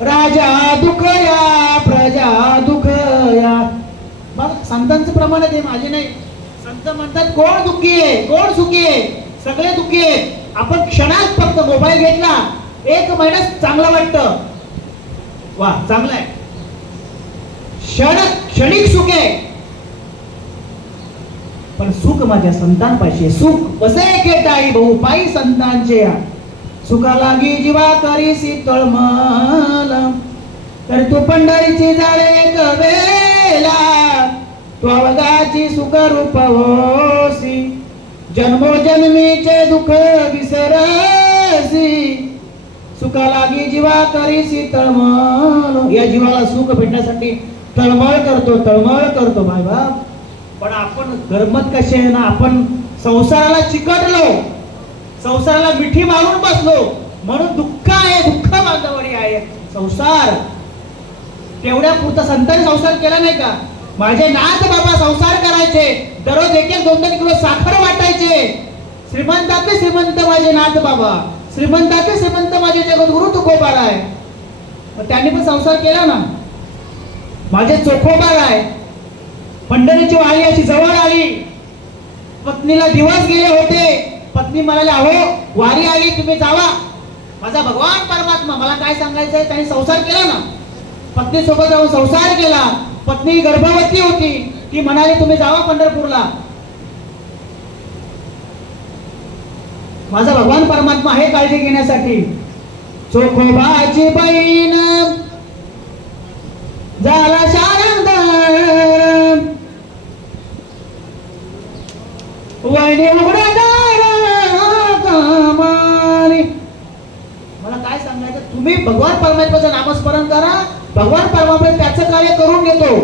राजा दुखया प्रजा दुखया. बघ, संतांचं प्रमाण आहे, माझे नाही. संत म्हणतात कोण दुःखी आहे, कोण सुखी आहे? सगळे दुःखी आहेत. आपण क्षणात फक्त मोबाईल घेतला, 1 महिना चांगलं वाटतं, वा चांगलं आहे, क्षणिक सुख आहे. पण सुख माझ्या संतांपाशी. सुख बसे केटाई भाऊ पायी संतांचे, सुखा लागी जीवा करीसी तळमळ, तर तू पंढरीची जाळे एक वेला, तू अवघाची सुख रूप होसी, जन्मोजन्मीचे दुःख विसरसी, सुखा लागी जीवा करीसी तळमळ. या जीवाला सुख भेटण्यासाठी तळमळ करतो भाई बाप. पण आपण धर्मत कसे आहे ना, आपण संसाराला चिकटलो, संसाराला मिठी मारून बसलो म्हणून दुःख आहे, दुःख बांधवडी आहे. संसार तेवढ्या पुरता संतांनी संसार केला नाही का? माझे नाथ बाबा संसार करायचे, दररोज 1-2 किलो साखर वाटायचे. श्रीमंताचे श्रीमंत माझे नाथ बाबा, श्रीमंताचे श्रीमंत माझे जगद्गुरु तुकोबाराय. त्यांनी पण संसार केला ना. माझे चोखोबाराय, पंढरीची वारी अशी जवळ आली, पत्नीला दिवस गेले होते, पत्नी म्हणाली अहो वारी आली तुम्ही जावा. माझा भगवान परमात्मा मला काय सांगायचंय, त्यांनी संसार केला ना, पत्नी सोबत जाऊन संसार केला. पत्नी गर्भवती होती, ती म्हणाली तुम्ही जावा पंढरपूरला. माझा भगवान परमात्मा आहे काळजी घेण्यासाठी. चोखोबाची बहीण झाला शारदा, वैने उघडा कामारी. मला काय सांगायचं, तुम्ही भगवान परमात्म्याचं नामस्मरण करा, भगवान परमात्मा त्याचं कार्य करून घेतो.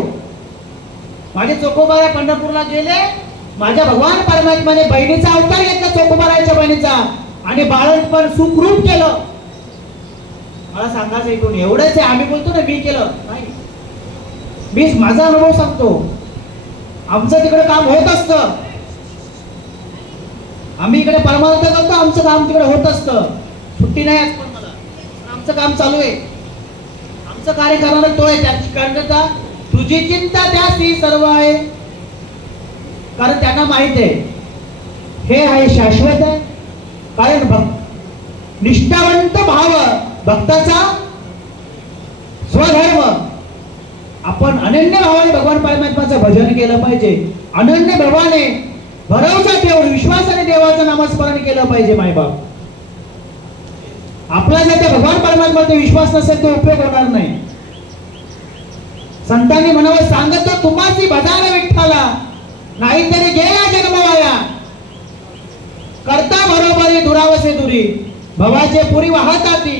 माझे चोखोबारा पंढरपूरला गेले, माझ्या भगवान परमात्म्याने बहिणीचा अवतार घेतला, चोखोबाराच्या बहिणीचा, आणि बाळंतपण सुखरूप केलं. मला सांगायचं ऐकून एवढंच आहे. आम्ही बोलतो ना मी केलं नाही, मी माझा अनुभव सांगतो. आमचं तिकडे काम होत असतं, आम्ही इकडे परमार्थ करतो, आमचं काम तिकडे होत असतं. सुट्टी नाही आज पण मला, आमचं काम चालू आहे. आमचं कार्य करणारा तो आहे, त्याची करता तुझी चिंता त्याची सर्व आहे. कारण त्यांना माहित आहे हे आहे शाश्वत आहे, कारण निष्ठावंत भाव भक्ताचा स्वधर्म. आपण अनन्य भावाने भगवान परमात्म्याचं भजन केलं पाहिजे. अनन्य भावाने भरवसा ठेवून विश्वासाने देवाचं नामस्मरण केलं पाहिजे. मायबाप, आपला जर त्या भगवान परमात्म्याचा विश्वास नसेल तो उपयोग होणार नाही. संतांनी म्हणावं, सांगत तुम्हासी भजान विठ्ठला, नाहीतरी गेला जन्म वाया. करता बरोबरी दुरावसे दुरी, भवाचे पुरी वाहताती.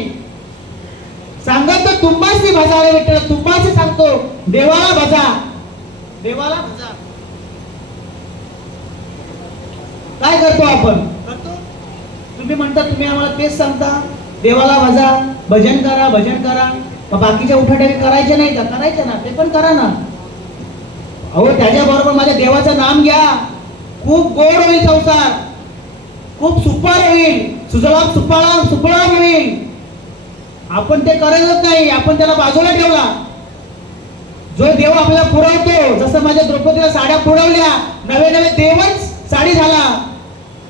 सांगत तुम्हासी भजान विठ्ठला, तुम्हासी सांगतो देवाला भजा, देवाला भजा. काय करतो आपण? तुम्ही म्हणता, तुम्ही आम्हाला तेच सांगता देवाला भजा, भजन करा, भजन करा. मग बाकीच्या उठाठेवी करायचे नाही का? करायचे ना, ते पण करा ना. अहो, त्याच्याबरोबर माझ्या देवाचं नाम घ्या. खूप गोड होईल संसार, खूप सुपर होईल, सुजलाम सुफलाम होईल. आपण ते करायचंच नाही. आपण त्याला बाजूला ठेवला. जो देव आपल्याला पुरवतो, जसं माझ्या द्रौपदीला साड्या पुरवल्या, नवे नवे देवच साडी झाला,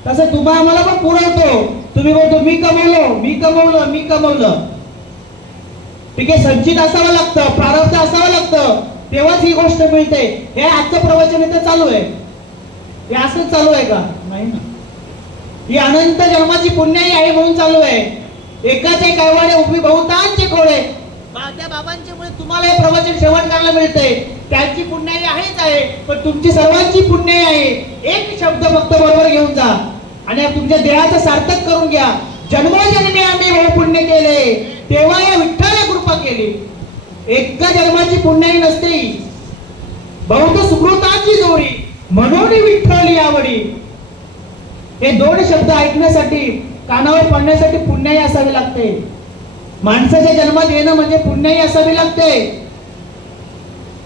तसं तुम्हा आम्हाला पण पुरवतो. तुम्ही बोलतो मी कमवलं. ठीक आहे, संचित असावं लागतं, प्रारब्ध असावं लागतं, तेव्हाच ही गोष्ट मिळते. हे आजचं प्रवचन इथं चालू आहे. हे असंच चालू आहे का? नाही ना. ही अनंत जन्माची पुण्याई आहे म्हणून चालू आहे. एकाचे कैवाडे उभी बहुतांचे कोळे. त्या बाबांच्यामुळे तुम्हाला हे प्रवचन श्रवण करायला मिळते. त्यांची पुण्याई आहेच आहे, पण तुमची सर्वांची पुण्याई आहे. एक शब्द फक्त बरोबर घेऊन जा आणि तुमच्या देहाचं सार्थक करून घ्या. जन्मोजन्मी आम्ही बहुपुण्य केले, तेव्हा या विठ्ठला कृपा केली. एका जन्माची पुण्याई नसते, बहुत सुकृताची जोडी, म्हणून विठ्ठली आवडी. हे दोन शब्द ऐकण्यासाठी, कानावर पडण्यासाठी पुण्याई असावी लागते. माणसाच्या जन्मात येणं म्हणजे पुण्याई असावी लागते.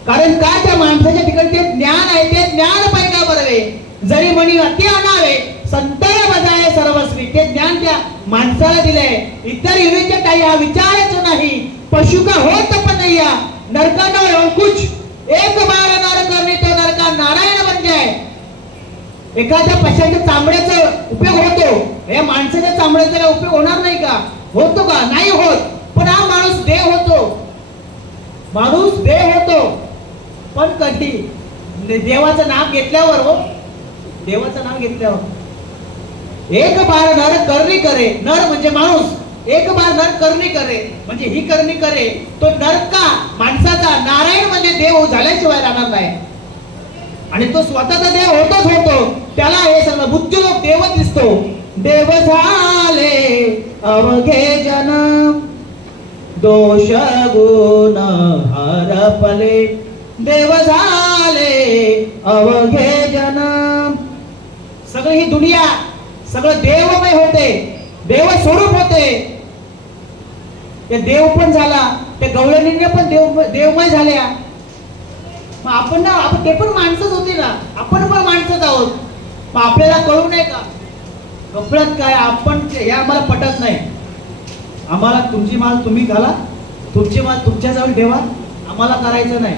कारण का? त्या माणसाच्या ठिकाणी ते ज्ञान आहे, ते ज्ञान पाहिजे बरवे. जरी म्हणी अति अनावे, संताला बजाय सर्वस्वी. ते ज्ञान त्या माणसाला दिलंय. इतर युनिच्या काही हा विचारच नाही. पशु का होत पण या नरकांना अंकुश, एक बार नर करणे तो नरका नारायण बन जाय. एखाद्या पशाच्या चामड्याचा उपयोग होतो, या माणसाच्या चामड्याचा उपयोग होणार नाही का? होतो का? नाही होत. पण हा माणूस देव होतो, माणूस देव होतो. पण कधी? देवाचं नाम घेतल्यावर. हो, देवाचं नाम घेतल्यावर. एक बार नर करणी करे, नर म्हणजे माणूस. एक बार नर करणी करे म्हणजे ही करणी करे, तो नर का माणसाचा, नारायण म्हणजे देव झाल्याशिवाय राहणार नाही. आणि तो स्वतःचा देव होतच होतो. त्याला हे सगळं बुद्धिलोक देवच दिसतो. देव झाले अवघे जन, दोष गुण हरपले. देव झाले अवघे जन. सगळी ही दुनिया सगळं देवमय होते, देव स्वरूप होते. ते देव पण झाला, ते गवळणीने पण देवमय झाल्या. मग आपण ते पण माणसंच होती ना, आपण पण माणसंच आहोत. मग आपल्याला कळू नये का? गफलत काय? आपण हे आम्हाला पटत नाही. आम्हाला तुमची माल तुम्ही घाला, तुमची माल तुमच्याजवळ ठेवा, आम्हाला करायचं नाही.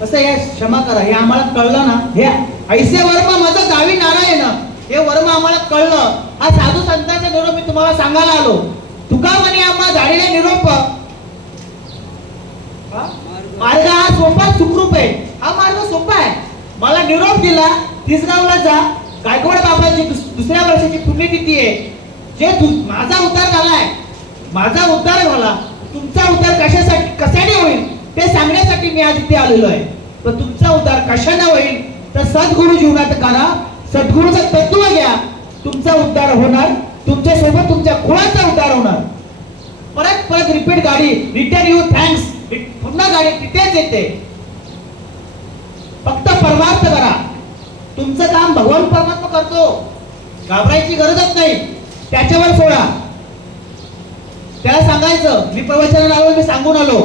कसं हे क्षमा करा, हे आम्हाला कळलं ना. हे ऐसे वर्म माझं गावी नारायण, हे वर्म आम्हाला कळलं. हा साधू संतांचा निरोप मी तुम्हाला सांगायला आलो. तुका म्हणे आम्हा झालेले निरोप. मार्ग हा सोपा सुखरूप आहे. हा मार्ग सोपा आहे. मला निरोप दिला, तिसगावला जा, गायकवाड बाबाची दुसऱ्या वर्षाची पुण्यतिथी आहे. जे माझा उद्धार झालाय, माझा उद्धार झाला, तुमचा उद्धार कशासाठी कशाने होईल ते सांगण्यासाठी मी आज इथे आलेलो आहे. पण तुमचा उद्धार कशाने होईल तर सद्गुरु जीवनात करा, सद्गुरूचं तत्व घ्या, तुमचा उद्धार होणार. तुमच्या सोबत तुमच्या कुळाचा उद्धार होणार. परत रिपीट गाडी, रिटर्न यू थँक्स, पुन्हा गाडी तिथेच येते. फक्त परमार्थ करा. तुमचं काम भगवान परमात्मा करतो, घाबरायची गरजच नाही. त्याच्यावर सोडा. त्याला सांगायचं मी प्रवचनाला आलो, मी सांगून आलो,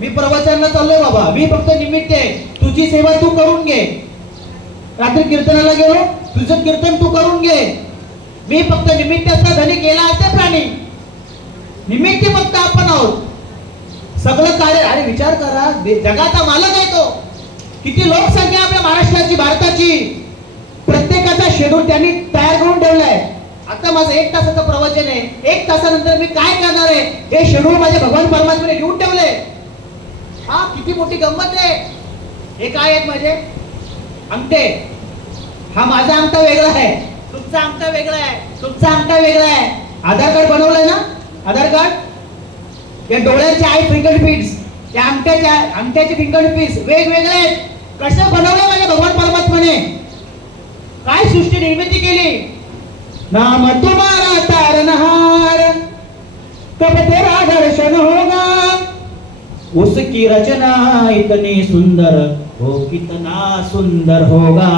मी प्रवचनाला चाललोय बाबा, मी फक्त निमित्त आहे, तुझी सेवा तू करून घे. रात्री कीर्तनाला गेलो, तुझं कीर्तन तू करून घे. मी फक्त निमित्त असता धनी केला असते प्राणी. निमित्त फक्त आपण आहोत. सगळं कार्य. अरे विचार करा, जगाचा मालक आहे तो. किती लोकसंख्या आपल्या महाराष्ट्राची, भारताची. प्रत्येकाचा शेड्यूल त्यांनी तयार करून ठेवलाय. आता फक्त माझं 1 तासाचं प्रवचन आहे, 1 तासानंतर मी काय करणार आहे हे शेड्यूल माझ्या भगवान परमात्म्याने घेऊन ठेवले. हा किती मोठी गंमत आहे. हे काय आहेत माझे अंगठे. हा माझा अंगठा वेगळा आहे, तुमचा अंगठा वेगळा आहे, तुमचा अंगठा वेगळा आहे. आधार कार्ड बनवलंय ना, आधार कार्ड. या डोळ्याचे आहे फिंगरप्रिंट्स, त्या अंगठ्याचे फिंगरप्रिंट्स वेगवेगळे आहेत. कसं बनवलंय माझ्या भगवान परमात्म्याने, काय सृष्टी निर्मिती केली. नाम तुम्हारा तारनहार कब तेरा दर्शन होगा, उसकी रचना इतनी सुंदर हो कितना सुंदर होगा,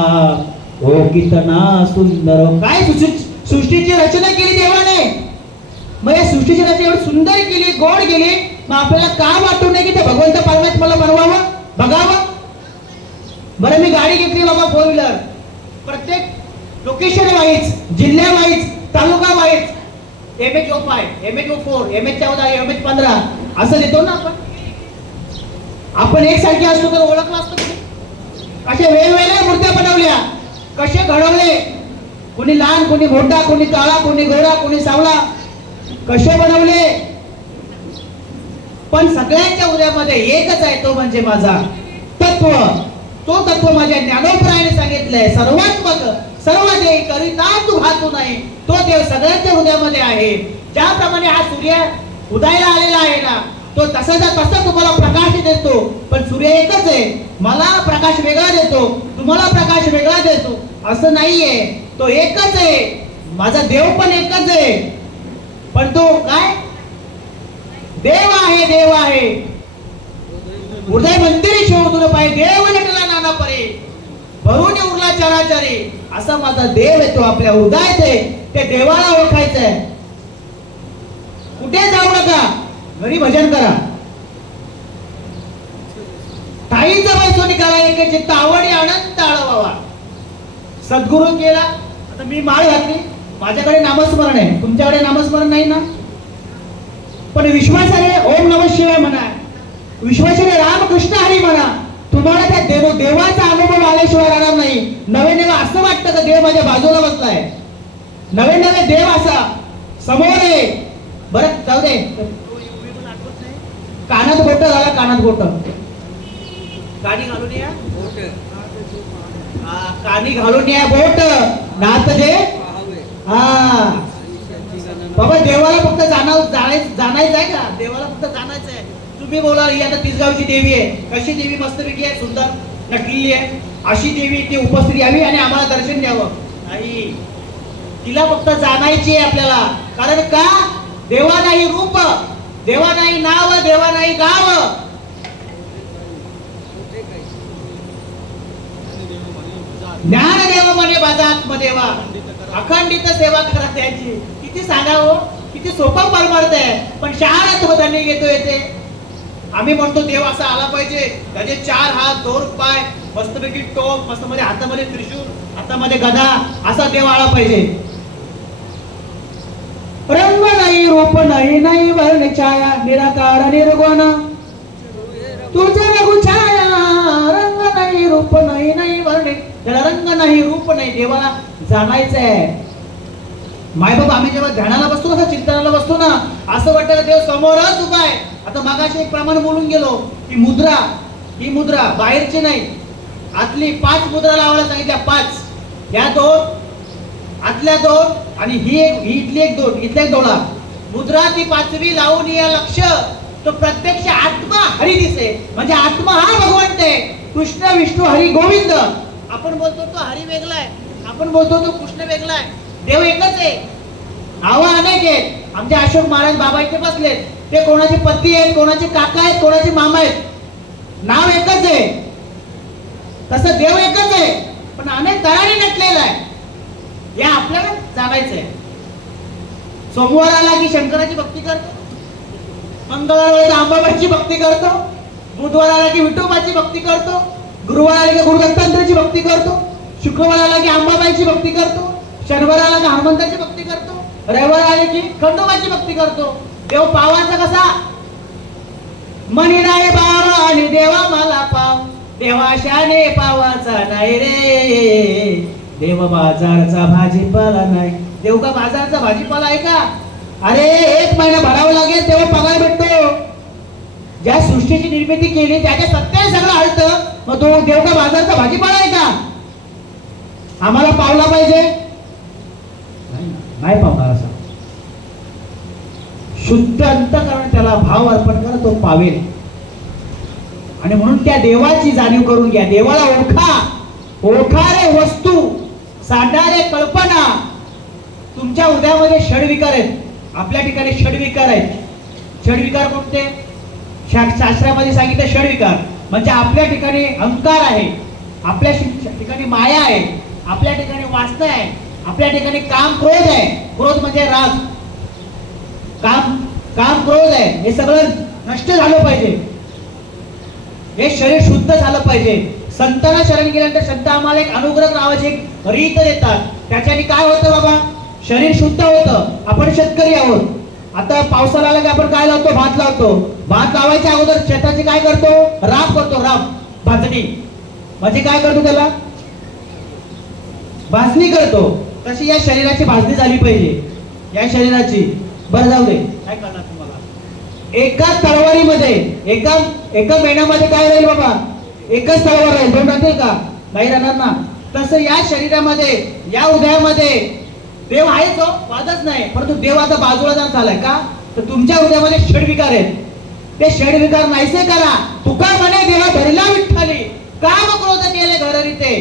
हो कितना सुंदर हो. काय सृष्टीची रचना केली देवाने. मग या सृष्टीची रचना एवढी सुंदर केली, गोड केली, मग आपल्याला का वाटू नये की ते भगवंत परमात्म्याला बनवावं, बघावं. बरं मी गाडी घेतली बाबा 4 व्हीलर, प्रत्येक लोकेशन वाईज, जिल्ह्या वाईज, तालुका wise, MH05, MH04, MH14, MH15 असं देतो ना आपण एकसारखे असतो तर ओळखलं असतं. अशा वेगवेगळ्या मूर्त्या बनवल्या, कसे घडवले, कोणी लहान, कोणी मोठा, कोणी काळा, कोणी गोरा, कोणी सावळा, कसे बनवले. पण सगळ्यांच्या उद्यामध्ये एकच आहे, तो म्हणजे माझा तत्व. तो तत्व माझ्या ज्ञानोपरायाने सांगितलंय, सर्वात्मक सर्व देव करिता तू हातू नाही. तो देव सगळ्यांच्या हृदयामध्ये आहे. ज्याप्रमाणे हा सूर्य उदयाला आलेला आहे ना, तो तसाचा तसा तुम्हाला प्रकाश देतो. पण सूर्य एकच आहे, मला प्रकाश वेगळा देतो, तुम्हाला प्रकाश वेगळा देतो असं नाहीये. तो एकच आहे, माझा देव पण एकच आहे. पण तो काय देव आहे, देव आहे. हृदय मंदिरी शोधून पाय देव नटला नाना परे, भरून उरला चराचरी. असा माझा देव आहे, तो आपल्या हृदयात आहे. ते देवाला ओळखायचं आहे. कुठे जाऊ नका, घरी भजन करा. ताईचा पैसो निघाला एक चित्त आवडी अनंत आळवावा. सद्गुरू केला. आता मी माळ घातली, माझ्याकडे नामस्मरण आहे, तुमच्याकडे नामस्मरण नाही ना. पण विश्वासाने ओम नमः शिवाय म्हणा, विश्वासाने रामकृष्ण हरी म्हणा. तुम्हाला त्या देवाचा अनुभव आल्याशिवाय राहणार नाही. नवे नवे असं वाटतं का देव माझ्या बाजूला बसलाय, नवे नवे देव असा समोर आहे. बरं जाऊ दे, कानात बोट झाला, कानात बोट, कानी घालून या, कानी घालून या बोट, नात जे. हा बाबा देवाला फक्त जाणायचं आहे का, देवाला फक्त जाणायचं आहे. तुम्ही बोला ही आता तिसगावची देवी आहे, कशी देवी मस्तपैकी आहे, सुंदर नटलेली आहे, अशी देवी ती उपस्थित यावी आणि आम्हाला दर्शन द्यावं. नाही, तिला फक्त जाणायची आहे आपल्याला. कारण का, देवा नाही रूप, देवा नाही नाव, देवा नाही गाव. ज्ञान देव म्हणे माझा आत्मदेवा, अखंडित सेवा करा त्याची. किती सांगावं, किती सोपा परमार्थ आहे. पण शहाणा तो धनी घेतो येते. आम्ही म्हणतो देव असा आला पाहिजे, त्याचे 4 हात 2 पाय, मस्तपैकी टोप, मस्त मध्ये हातामध्ये त्रिशूल, हातामध्ये गदा, असा देव आला पाहिजे. रंग नाही, रूप नाही, नाही वर्ण छाया, निराकार निर्गुण तुझे रघु छाया. रंग नाही, रूप नाही, नाही वर्ण, त्याला रंग नाही, रूप नाही. देवाला जाणायचंय. मायबाप आम्ही जेव्हा ध्यानाला बसतो ना, चिंतनाला बसतो ना, असं वाटतं देव समोरच उभा आहे. आता मागाशी एक प्रमाण बोलून गेलो की मुद्रा, ही मुद्रा बाहेरची नाही, आतली 5 मुद्रा लावायला सांगितल्या. 5 या 2, आतल्या 2 आणि ही इथली एक 2, इथल्या एक डोळा. मुद्रा ती 5वी लावून या लक्ष. तो प्रत्यक्ष आत्मा हरी दिसे. म्हणजे आत्मा हा भगवंत आहे. कृष्ण विष्णू हरी गोविंद. आपण बोलतो तो हरी वेगळा आहे, आपण बोलतो तो कृष्ण वेगळा आहे. देव एकच आहे, नावं अनेक आहेत. आमचे अशोक महाराज बाबा इथे बसलेत, ते कोणाचे पती आहेत, कोणाचे काका आहेत, कोणाचे मामा आहेत. नाव एकच आहे, तसं देव एकच आहे, पण अनेक तऱ्हाने नटलेला आहे. हे आपल्याला जाणायचंय. सोमवार आला की शंकराची भक्ती करतो, मंगळवार अंबाबाईची भक्ती करतो, बुधवार आला की विठोबाची भक्ती करतो, गुरुवार आला की गुरुदत्तांची भक्ती करतो, शुक्रवार आला की अंबाबाईची भक्ती करतो, शनिवार आला की हनुमंताची भक्ती करतो, रविवार आले की खंडोबाची भक्ती करतो. देव पावाचा कसा, मनी नाही पाव आणि देवा मला पाव, देवाशाने पावाचा नाही रे. देव बाजारचा भाजीपाला नाही. देव का बाजारचा भाजीपाला आहे का? अरे 1 महिना भरावा लागेल तेव्हा पगार भेटतो. ज्या सृष्टीची निर्मिती केली त्याच्या सत्तेने सगळं हलतं. मग तो देव का बाजारचा भाजीपाला आहे का? आम्हाला पावला पाहिजे नाही पावणार. असा शुद्ध अंतःकरण त्याला भाव अर्पण करा, तो पावेल. आणि म्हणून त्या देवाची जाणीव करून घ्या. देवाला ओळखा. ओळखारे वस्तू, साधणारे कल्पना. तुमच्या उद्यामध्ये षडविकार आहेत. आपल्या ठिकाणी षडविकार आहेत. षडविकार कोणते? शास्त्रामध्ये सांगितलं षडविकार म्हणजे आपल्या ठिकाणी अहंकार आहे, आपल्या ठिकाणी माया आहे, आपल्या ठिकाणी वासना आहे, आपल्या ठिकाणी काम क्रोध आहे. क्रोध म्हणजे राग. काम क्रोध आहे. हे सगळं नष्ट झालं पाहिजे. हे शरीर शुद्ध झालं पाहिजे. संतांना शरण गेल्यानंतर संत आम्हाला एक अनुग्रह नावाची एक रीत देतात. त्याच्याने काय होतं बाबा? शरीर शुद्ध होतं. आपण शेतकरी आहोत. आता पावसाळा आला की आपण काय लावतो? भात लावतो. भात लावायच्या अगोदर शेताची काय करतो? राब करतो. राब भाजणी म्हणजे काय करतो? त्याला भाजणी करतो. तशी या शरीराची भाजणी झाली पाहिजे. या शरीराची बरं जाऊ दे, काय करणार तुम्हाला? एका तलवारीमध्ये एका महिन्यामध्ये काय राहील बाबा? एकच तलवार राहील. दोन राहतील का? नाही राहणार ना. तसं या शरीरामध्ये, या उदयामध्ये देव आहेच हो, वादच नाही. परंतु देव आता बाजूला जाऊन चालाय का? तर तुमच्या हृदयामध्ये षडविकार आहेत. ते षडविकार नाहीसे करा. तुका म्हणे देवा धरला विठ्ठली, काम क्रोध केले घररीते.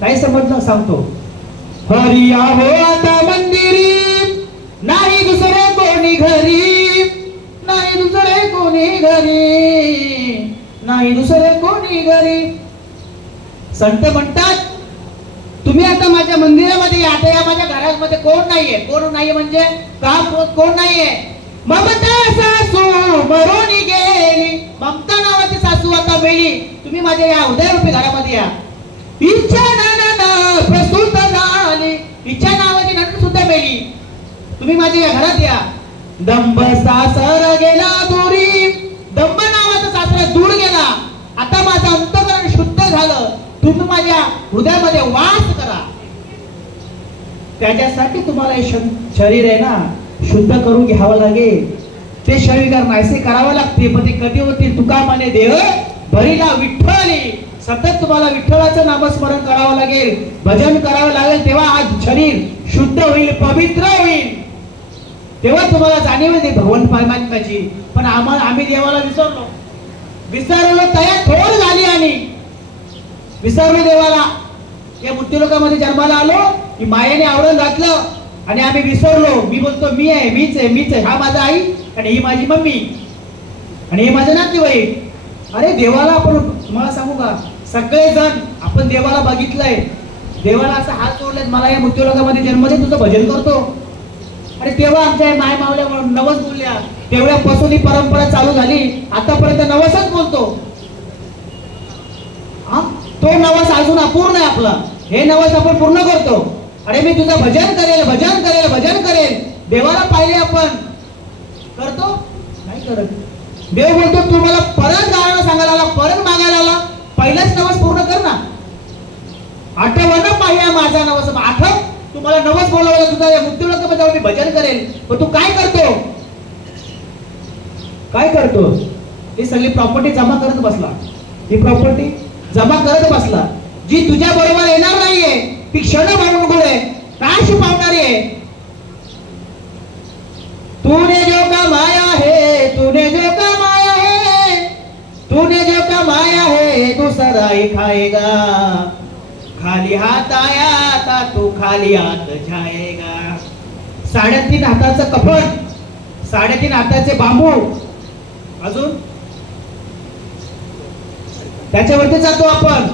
काय समजलं? सांगतो. हरी आहो आता मंदिरी, नाही दुसरे कोणी घरी, नाही दुसरे कोणी घरी, नाही दुसरे कोणी घरी. संत म्हणतात तुम्ही आता माझ्या मंदिरामध्ये या. आता या माझ्या घरामध्ये कोण नाहीये. कोण नाहीये म्हणजे काम क्रोध कोण नाहीये. ममता सासू मरून गेली. ममता नावाची सासू आता मेली. तुम्ही माझ्या या उदयरूपी घरामध्ये या. इच्छा नाना प्रसूत झाली. इच्छा नावाची नंद सुद्धा मेली. तुम्ही माझ्या या घरात या. दंभ सासर गेला दूरी. दंभ नावाचा सासरा दूर गेला. आता माझं अंतःकरण शुद्ध झालं. तुम्ही माझ्या हृदयामध्ये वास करा. त्याच्यासाठी तुम्हाला हे शरीर आहे ना शुद्ध करून घ्यावं लागेल. ते शरीर नाहीसे करावं लागते. पण ते कधी होतील? तुका म्हणे देह भरीला विठ्ठली. सतत तुम्हाला विठ्ठलाचं नामस्मरण करावं लागेल, भजन करावं लागेल. तेव्हा आज शरीर शुद्ध होईल, पवित्र होईल. तेव्हा तुम्हाला जाणीव येते भगवंत परमात्म्याची. पण आम्ही देवाला विसरलो तयार थोड झाली आणि विसरलो देवाला. या मृत्यूलोकामध्ये जन्माला आलो की मायेने आवरण घातलं आणि आम्ही विसरलो. मी बोलतो मी आहे, मीच आहे, मीच आहे. हा माझा आई आणि ही माझी मम्मी आणि हे माझे नातेवाईक. अरे देवाला आपण तुम्हाला सांगू का, सगळेजण आपण देवाला बघितलंय. देवाला असा हात जोडलेत, मला या मृत्यूलोकामध्ये जन्म दे, तुझं भजन करतो. अरे तेव्हा आमच्या माय मावल्या नवस बोलल्या. तेवढ्यापासून ही परंपरा चालू झाली. आतापर्यंत नवसच बोलतो. तो नवस अजून अपूर्ण आहे आपला. हे नवस आपण पूर्ण करतो. अरे मी तुझं भजन करेल, भजन करेल, भजन करेल. देवाला पाहिले आपण करतो नाही करत. देव बोलतो तू मला परत गाणं सांगायला आला, परत मागायला आला. पहिलाच नवस पूर्ण कर ना. आठवण पाहिजे माझा नवस. आठव तुम्हाला नवस बोलवलं तुझा या मृत्यूलोकामध्ये मी भजन करेल. पण तू काय करतो? काय करतो? ही सगळी प्रॉपर्टी जमा करत बसला. ही प्रॉपर्टी जमा करत बसला. जी तुझ्या बरोबर येणार नाहीये ती क्षण म्हणून गोळे काय शिपावणारी आहे. तूने जो कमाया है, तूने जो कमाया है, तूने जो कमाया है दूसरा ही खाएगा. खाली हात आया था तू खाली हात जाएगा. 3.5 हाताचं कफन, 3.5 हाताचे बांबू, अजून त्याच्यावरती जातो आपण.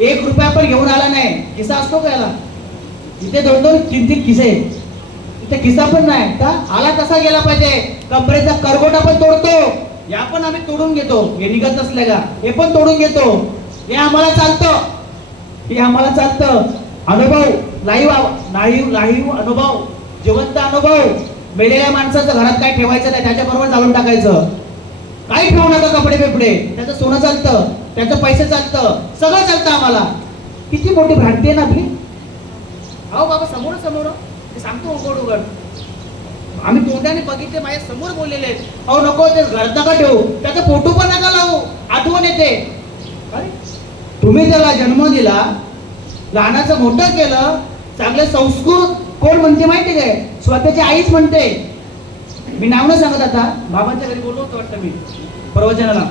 1 रुपया पण घेऊन आला नाही. खिसा असतो का याला? इथे 2-2 3-3 खिसे. इथे खिसा पण नाही. का आला तसा गेला पाहिजे. कमरेचा करगोटा पण तोडतो. या पण आम्ही तोडून घेतो. हे निघत नसले का हे पण तोडून घेतो. हे आम्हाला चालतं. हे आम्हाला चालतं. अनुभव लाईव्ह अनुभव, जिवंत अनुभव. मेलेल्या माणसाचं घरात काय ठेवायचं नाही, त्याच्याबरोबर जाळून टाकायचं. काही ठेवू नका. कपडे बिपडे, त्याचं सोनं चालतं, त्याचं पैसे चालतं, सगळं चालतं आम्हाला. किती मोठी भ्रांती आहे ना आपली. अहो बाबा समोर समोर ते सांगतो उघड उघड, आम्ही तोंडाने बघितले, माझ्या समोर बोललेले आहेत. अहो नको ते घरात नका ठेवू, त्याचा फोटो पण नका लावू, आठवण येते. अरे तुम्ही त्याला जन्म दिला, लहानाचं मोठं केलं, चांगले संस्कृत कोण म्हणते माहिती काय? स्वतःची आईच म्हणते. मी नाव न सांगत आता, बाबांच्या घरी बोललो होतो वाटतं मी प्रवचनाला,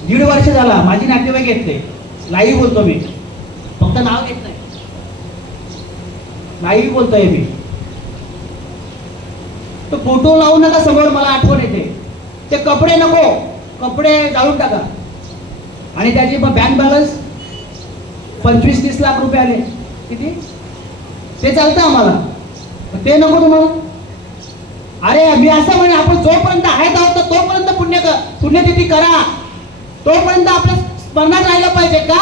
1.5 वर्ष झाला, माझी नातेवाईक येत ते लाईव्ह बोलतो मी, फक्त नाव घेत नाही, लाईव्ह बोलतोय मी. तो फोटो लावू नका समोर, मला आठवण येते. ते कपडे नको, कपडे जाळून टाका. आणि त्याची मग बँक बॅलन्स 25-30 लाख रुपये आले, किती ते चालतं आम्हाला, ते नको तुम्हाला. अरे मी असं म्हणे, आपण जोपर्यंत आहेत आहोत तोपर्यंत पुण्यतिथी करा, तोपर्यंत आपल्या स्मरणात राहिलं पाहिजे. का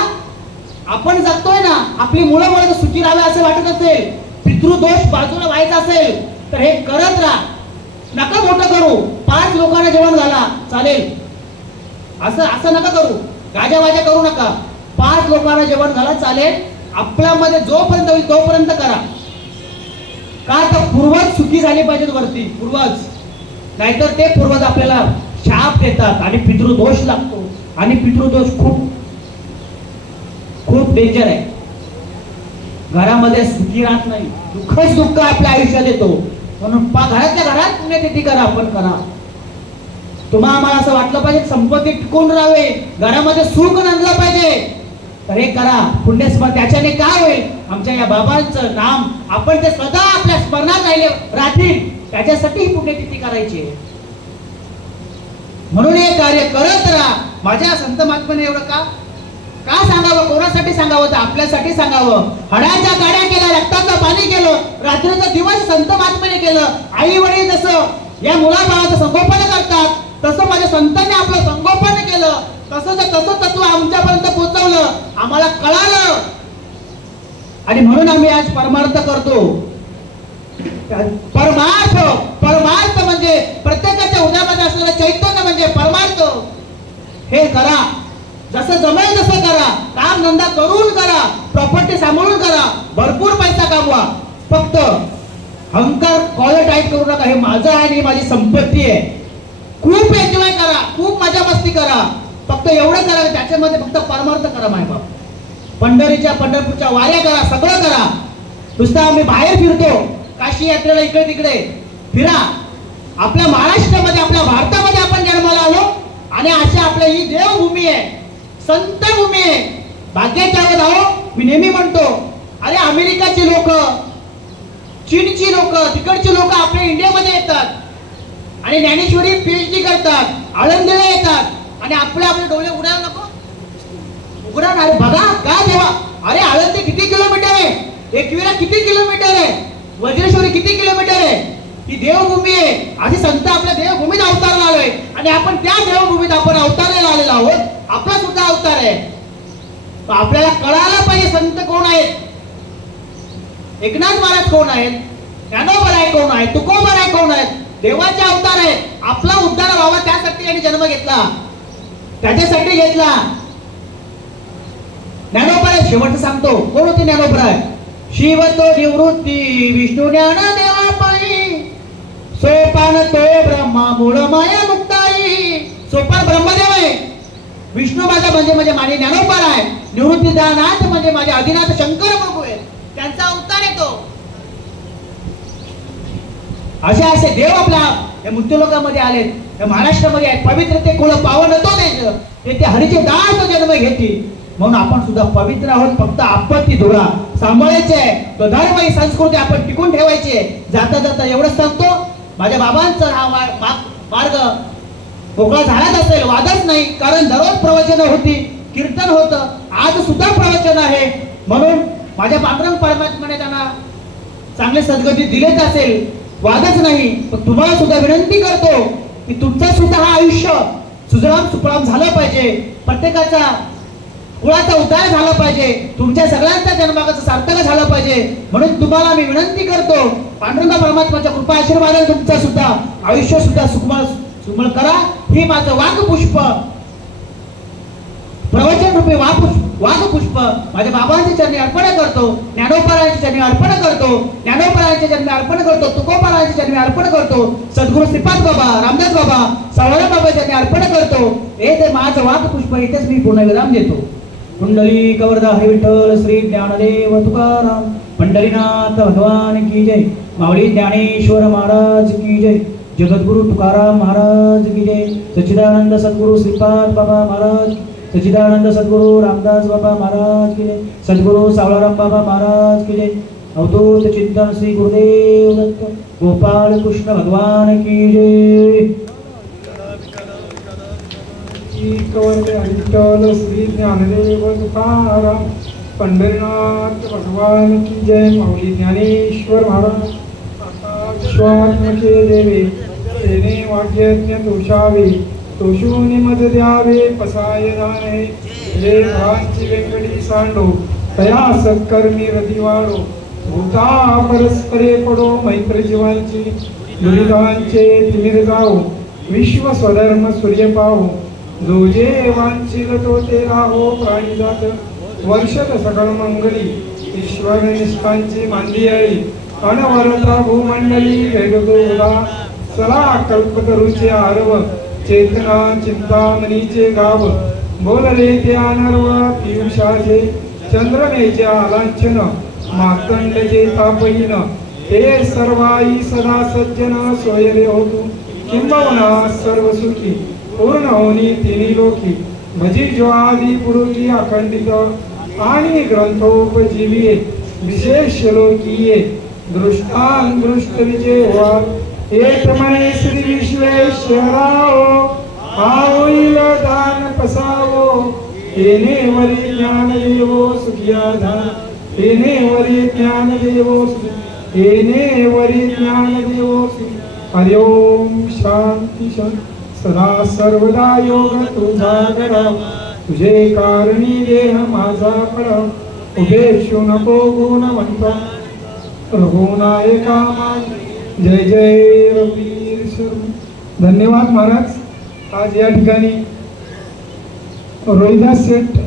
आपण जगतोय ना, आपली मुलं मुलं सुखी राहावे असं वाटत असेल, पितृदोष बाजूला व्हायचा असेल तर हे करत राहा. नका मोठं करू, 5 लोकांना जेवण घाला चालेल, असं नका करू, गाजावाजा करू नका. 5 लोकांना जेवण घाला चालेल, आपल्यामध्ये जोपर्यंत होईल तोपर्यंत करा. का तर पूर्वज सुखी झाले पाहिजेत वरती, पूर्वज, नाहीतर ते पूर्वज आपल्याला शाप देतात आणि पितृदोष लागतो. आणि पितृदोष खूप खूप डेंजर आहे. घरामध्ये सुखी राहत नाही, दुःखच दुःख आपल्या आयुष्यात येतो. म्हणून घरातल्या घरात पुण्यतिथी करा, आपण करा. तुम्हाला आम्हाला असं वाटलं पाहिजे संपत्ती टिकून राहावे, घरामध्ये सुख आणलं पाहिजे, तर हे करा पुण्यस्मरण. त्याच्याने काय होईल, आमच्या या बाबांचं नाम आपण ते सदा आपल्या स्मरणात राहिले राहतील, त्याच्यासाठी ही पुण्यतिथी करायची. म्हणून हे कार्य करत राहा. माझ्या संत महात्म्याने एवढं का सांगावं, कोणासाठी सांगावं, तर आपल्यासाठी सांगावं. हड्याच्या गाड्या केल्या, रक्ताचं पाणी केलं, रात्रीचा दिवस संत महात्म्याने केलं. आई वडील जसं या मुलाबाळाचं संगोपन करतात, तसं माझ्या संतांनी आपलं संगोपन केलं, तसं तत्व आमच्यापर्यंत पोहोचवलं, आम्हाला कळालं. आणि म्हणून आम्ही आज परमार्थ करतो. परमार्थ म्हणजे प्रत्येकाच्या हृदयामध्ये असलेलं चैतन्य म्हणजे परमार्थ. हे करा, जसं जमेल तसं करा, काम धंदा करून करा, प्रॉपर्टी सांभाळून करा, भरपूर पैसा कमवा. फक्त अहंकार कॉलर टाईट करू नका, हे माझं आहे आणि माझी संपत्ती आहे. खूप एन्जॉय करा, खूप मजा मस्ती करा, फक्त एवढं करा, त्याच्यामध्ये फक्त परमार्थ करा. मायबाप पंढरपूरच्या वाऱ्या करा, सगळं करा. नुसतं आम्ही बाहेर फिरतो, काशी यात्रेला इकडे तिकडे फिरा. आपल्या महाराष्ट्रामध्ये, आपल्या भारतामध्ये आपण जन्माला आलो आणि अशी आपल्या ही देवभूमी आहे, संत भूमी आहे, भाग्याच्या आहो. मी नेहमी म्हणतो, अरे अमेरिकाची लोक, चीनची लोक, तिकडची लोक आपल्या इंडियामध्ये येतात आणि ज्ञानेश्वरी PhD करतात, आळंदीला येतात आणि आपले डोळे उघडायला नको, उघडा. अरे बघा काय देवा, अरे आळंदी किती किलोमीटर आहे, एकविरा किती किलोमीटर आहे, वज्रेश्वरी किती किलोमीटर आहे, ही देवभूमी आहे. असे संत आपल्या देवभूमीत अवतारला आलोय आणि आपण त्या देवभूमीत आपण अवतारलेला आलेलो आहोत. आपला सुद्धा अवतार आहे. आपल्याला कळायला पाहिजे संत कोण आहेत, एकनाथ महाराज कोण आहेत, ज्ञानोबराय कोण आहेत, तुकोबराय कोण आहेत, देवाचे अवतार आहे. आपला उद्धार व्हावा त्यासाठी यांनी जन्म घेतला, त्याच्यासाठी घेतला. ज्ञानोबराय शेवट सांगतो, कोण होते ज्ञानोबराय? शिव तो निवृत्ती विष्णू ज्ञान देवा पायी, सोपान तो ब्रह्मा मूळ माया मुक्ताई. सोपान ब्रह्मदेव आहे, विष्णू माझा म्हणजे माझे ज्ञानोबराय आहे, निवृत्तीदानाथ म्हणजे माझे आदिनाथ शंकर प्रभू आहेत, त्यांचा अवतार येतो. असे देव आपल्या या मृत्यूलोकामध्ये आलेत, या महाराष्ट्रामध्ये आहेत. पवित्र ते कुळ पावन तो ते हरीचे दास जन्म घेतील. म्हणून आपण सुद्धा पवित्र आहोत. फक्त आपत्ती धुरा सांभाळायचे आहे, तो धर्म ही संस्कृती आपण टिकून ठेवायची आहे. जाता जाता एवढंच सांगतो, माझ्या बाबांचा हा मार्ग मोकळा झालाच असेल, वादच नाही. कारण दररोज प्रवचन होती, कीर्तन होतं, आज सुद्धा प्रवचन आहे. म्हणून माझ्या पांडुरंग परमात्म्याने त्यांना चांगले सद्गती दिलेच असेल, वादच नाही. पण तुम्हाला सुद्धा विनंती करतो की तुमचं सुद्धा हा आयुष्य सुजलाम सुफलाम झालं पाहिजे, प्रत्येकाचा कुळाचा उद्धार झाला पाहिजे, तुमच्या सगळ्यांच्या जन्माचं सार्थक झालं पाहिजे. म्हणून तुम्हाला मी विनंती करतो, पांडुरंग परमात्म्याच्या कृपा आशीर्वादाने तुमचं सुद्धा आयुष्य सुद्धा सुखमय करा. ही माझं वाक्पुष्प प्रवचन रूपी वाघपुष्प माझ्या बाबांच्या चरणी अर्पण करतो, ज्ञानोपरायांच्या चरणी अर्पण करतो, ज्ञानोपरायांच्या चरणी अर्पण करतो, तुकोपरायांच्या चरणी अर्पण करतो, सद्गुरू श्रीपाद बाबा, रामदास बाबा, सावळा बाबाच्या चरणी अर्पण करतो. हे ते माझं वाघपुष्प इथेच मी पूर्णविराम देतो. कुंडली कवरदा हरी विठ्ठल श्री ज्ञानदेव तुकाराम पंढरीनाथ भगवान की जय. माऊली ज्ञानेश्वर महाराज की जय. जगद्गुरु तुकाराम महाराज की जय. सच्चिदानंद सद्गुरु श्रीपाद बाबा महाराज, सच्चिदानंद सद्गुरु रामदास बाबा महाराज की जय. सद्गुरु सावळाराम बाबा महाराज की जय. अवधूत चिंतन श्री गुरुदेव दत्त गोपाल कृष्ण भगवान की जय. कवरदे विठ्ठल श्री ज्ञानदेव तुकाराम पंढरीनाथ भगवान की जय. माऊली ज्ञानेश्वर महाराज. विश्वात्मके देवे तेने वाक्यज्ञ तोषावे, तोषूनि मद द्यावे पसाय दाने. ले भांची वेंगडी सांडो तया सत्कर्मी रती वाढो. भूता परस्परे पडो मैत्र जीवांची, दुरितांचे तिमिर जाओ विश्व स्वधर्म सूर्य पाहो. जो जे वांछित तो ते राहो प्राणी जात वर्षत सकळ मंगली. ईश्वर निष्ठांची मांदी आई अनवरता भूमंडली. वेगदोदा चला कल्पतरूचे आरव, चेतना चिंतामणीचे गाव. बोलले ते अनर्व पियुषाचे चंद्रमेच्या आलांछन. मातंडचे तापहीन ते सर्वाई सदा सज्जन. सोयरे होतू किंबहुना सर्व सुखी, पूर्ण होनी तिन्ही लोकी. भजी ज्वादी पुरुषी अखंडित आणि ग्रंथोपजीवी. विशेष लोकीये दृष्टांदृष्ट विजय व्हा. एक मने श्री विश्वेश्वराओ होईल दान पसावो. येणे वरी ज्ञान देवो सुखिया धान. येणे वरी ज्ञान देवो, येणे वरी ज्ञान देवो. हरि ओम शांती शांती. सदा सर्वदा योग तुझा गडा, तुझे कारणी देह माझा पडा. उभेशू नको गुणवंता रघुनायका मान. जय जय रवीर शर्मा. धन्यवाद महाराज. आज या ठिकाणी रोहिदास शेठ,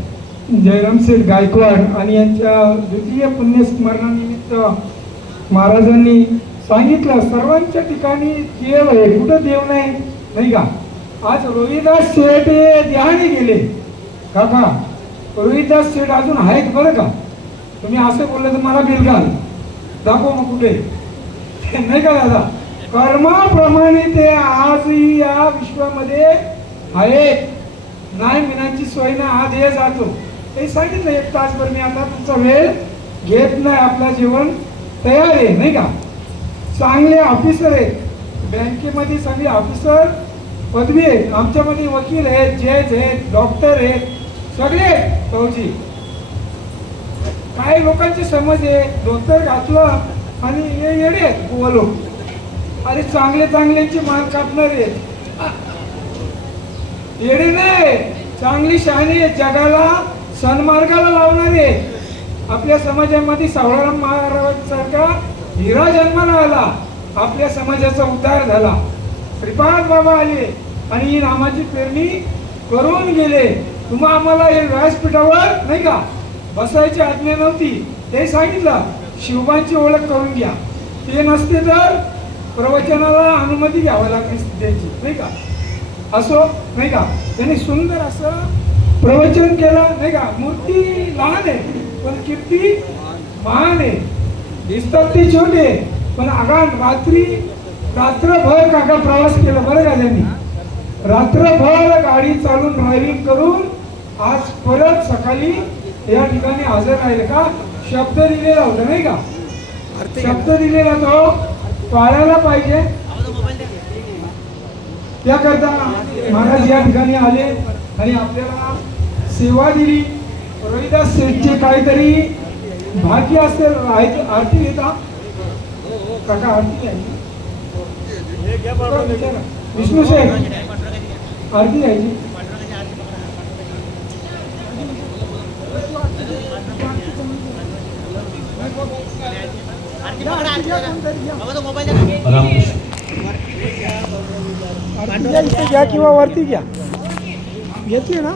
जयराम शेठ गायकवाड आणि यांच्या द्वितीय पुण्यस्मरणानिमित्त महाराजांनी सांगितलं सर्वांच्या ठिकाणी देव आहे, कुठं देव नाही, नाही का. आज रोहिदास शेठ ध्यानी गेले. काका रोहिदास शेठ अजून आहेत बरं का. तुम्ही असं बोलले तर मला बिलगाल दाखव मग कुठे, नाही का दादा. कर्माप्रमाणे ते आजही या विश्वामध्ये आहेत. नाही मिनांची सोय ना आज हे जातो हे सांगितलं. 1 तासभर मी आता तुमचा वेळ घेत नाही. आपलं जीवन तयार आहे, नाही का. चांगले ऑफिसर आहेत बँकेमध्ये, चांगले ऑफिसर पदवी आहे. आमच्यामध्ये वकील आहेत, जज आहेत, डॉक्टर आहेत, सगळे फौजी. काही लोकांची समज आहे धोतर घातलं आणि हे येडे बोलो. अरे चांगले चांगल्यांची मान कापणार आहेत, येडे नाही. चांगली शहाणी जगाला सन्मार्गाला लावणारे. आपल्या समाजामध्ये सावळाराम महाराज सारखा हिरा जन्माला आला, आपल्या समाजाचा उद्धार झाला. श्रीपाद बाबा आले आणि ही नामाची पेरणी करून गेले. तुम्हा आम्हाला हे व्यासपीठावर नाही का बसायची आज्ञा नव्हती, ते सांगितलं. शिवबांची ओळख करून घ्या. ते नसते तर प्रवचनाला अनुमती घ्यावी लागली त्यांची, नाही का. असो, नाही का. त्यांनी सुंदर असं प्रवचन केलं, नाही का. मूर्ती लहान आहे पण कीर्ती महान आहे. दिसतात ते छोटे पण आगान. रात्रभर काका प्रवास केला बरं का त्यांनी. रात्रभर गाडी चालून ड्रायव्हिंग करून आज परत सकाळी या ठिकाणी हजर राहिले. का शब्द दिलेला होता, नाही का. शब्द दिलेला तो पाळायला पाहिजे. त्याकरता महाराज या ठिकाणी आले आणि आपल्याला सेवा दिली. रोहिदास शेठचे काहीतरी भाग्य असेल. आरती घेता काका, आरती घ्यायची. विष्णू शेठ आरती घ्यायची. घ्या किंवा वरती घ्या, घेतली ना.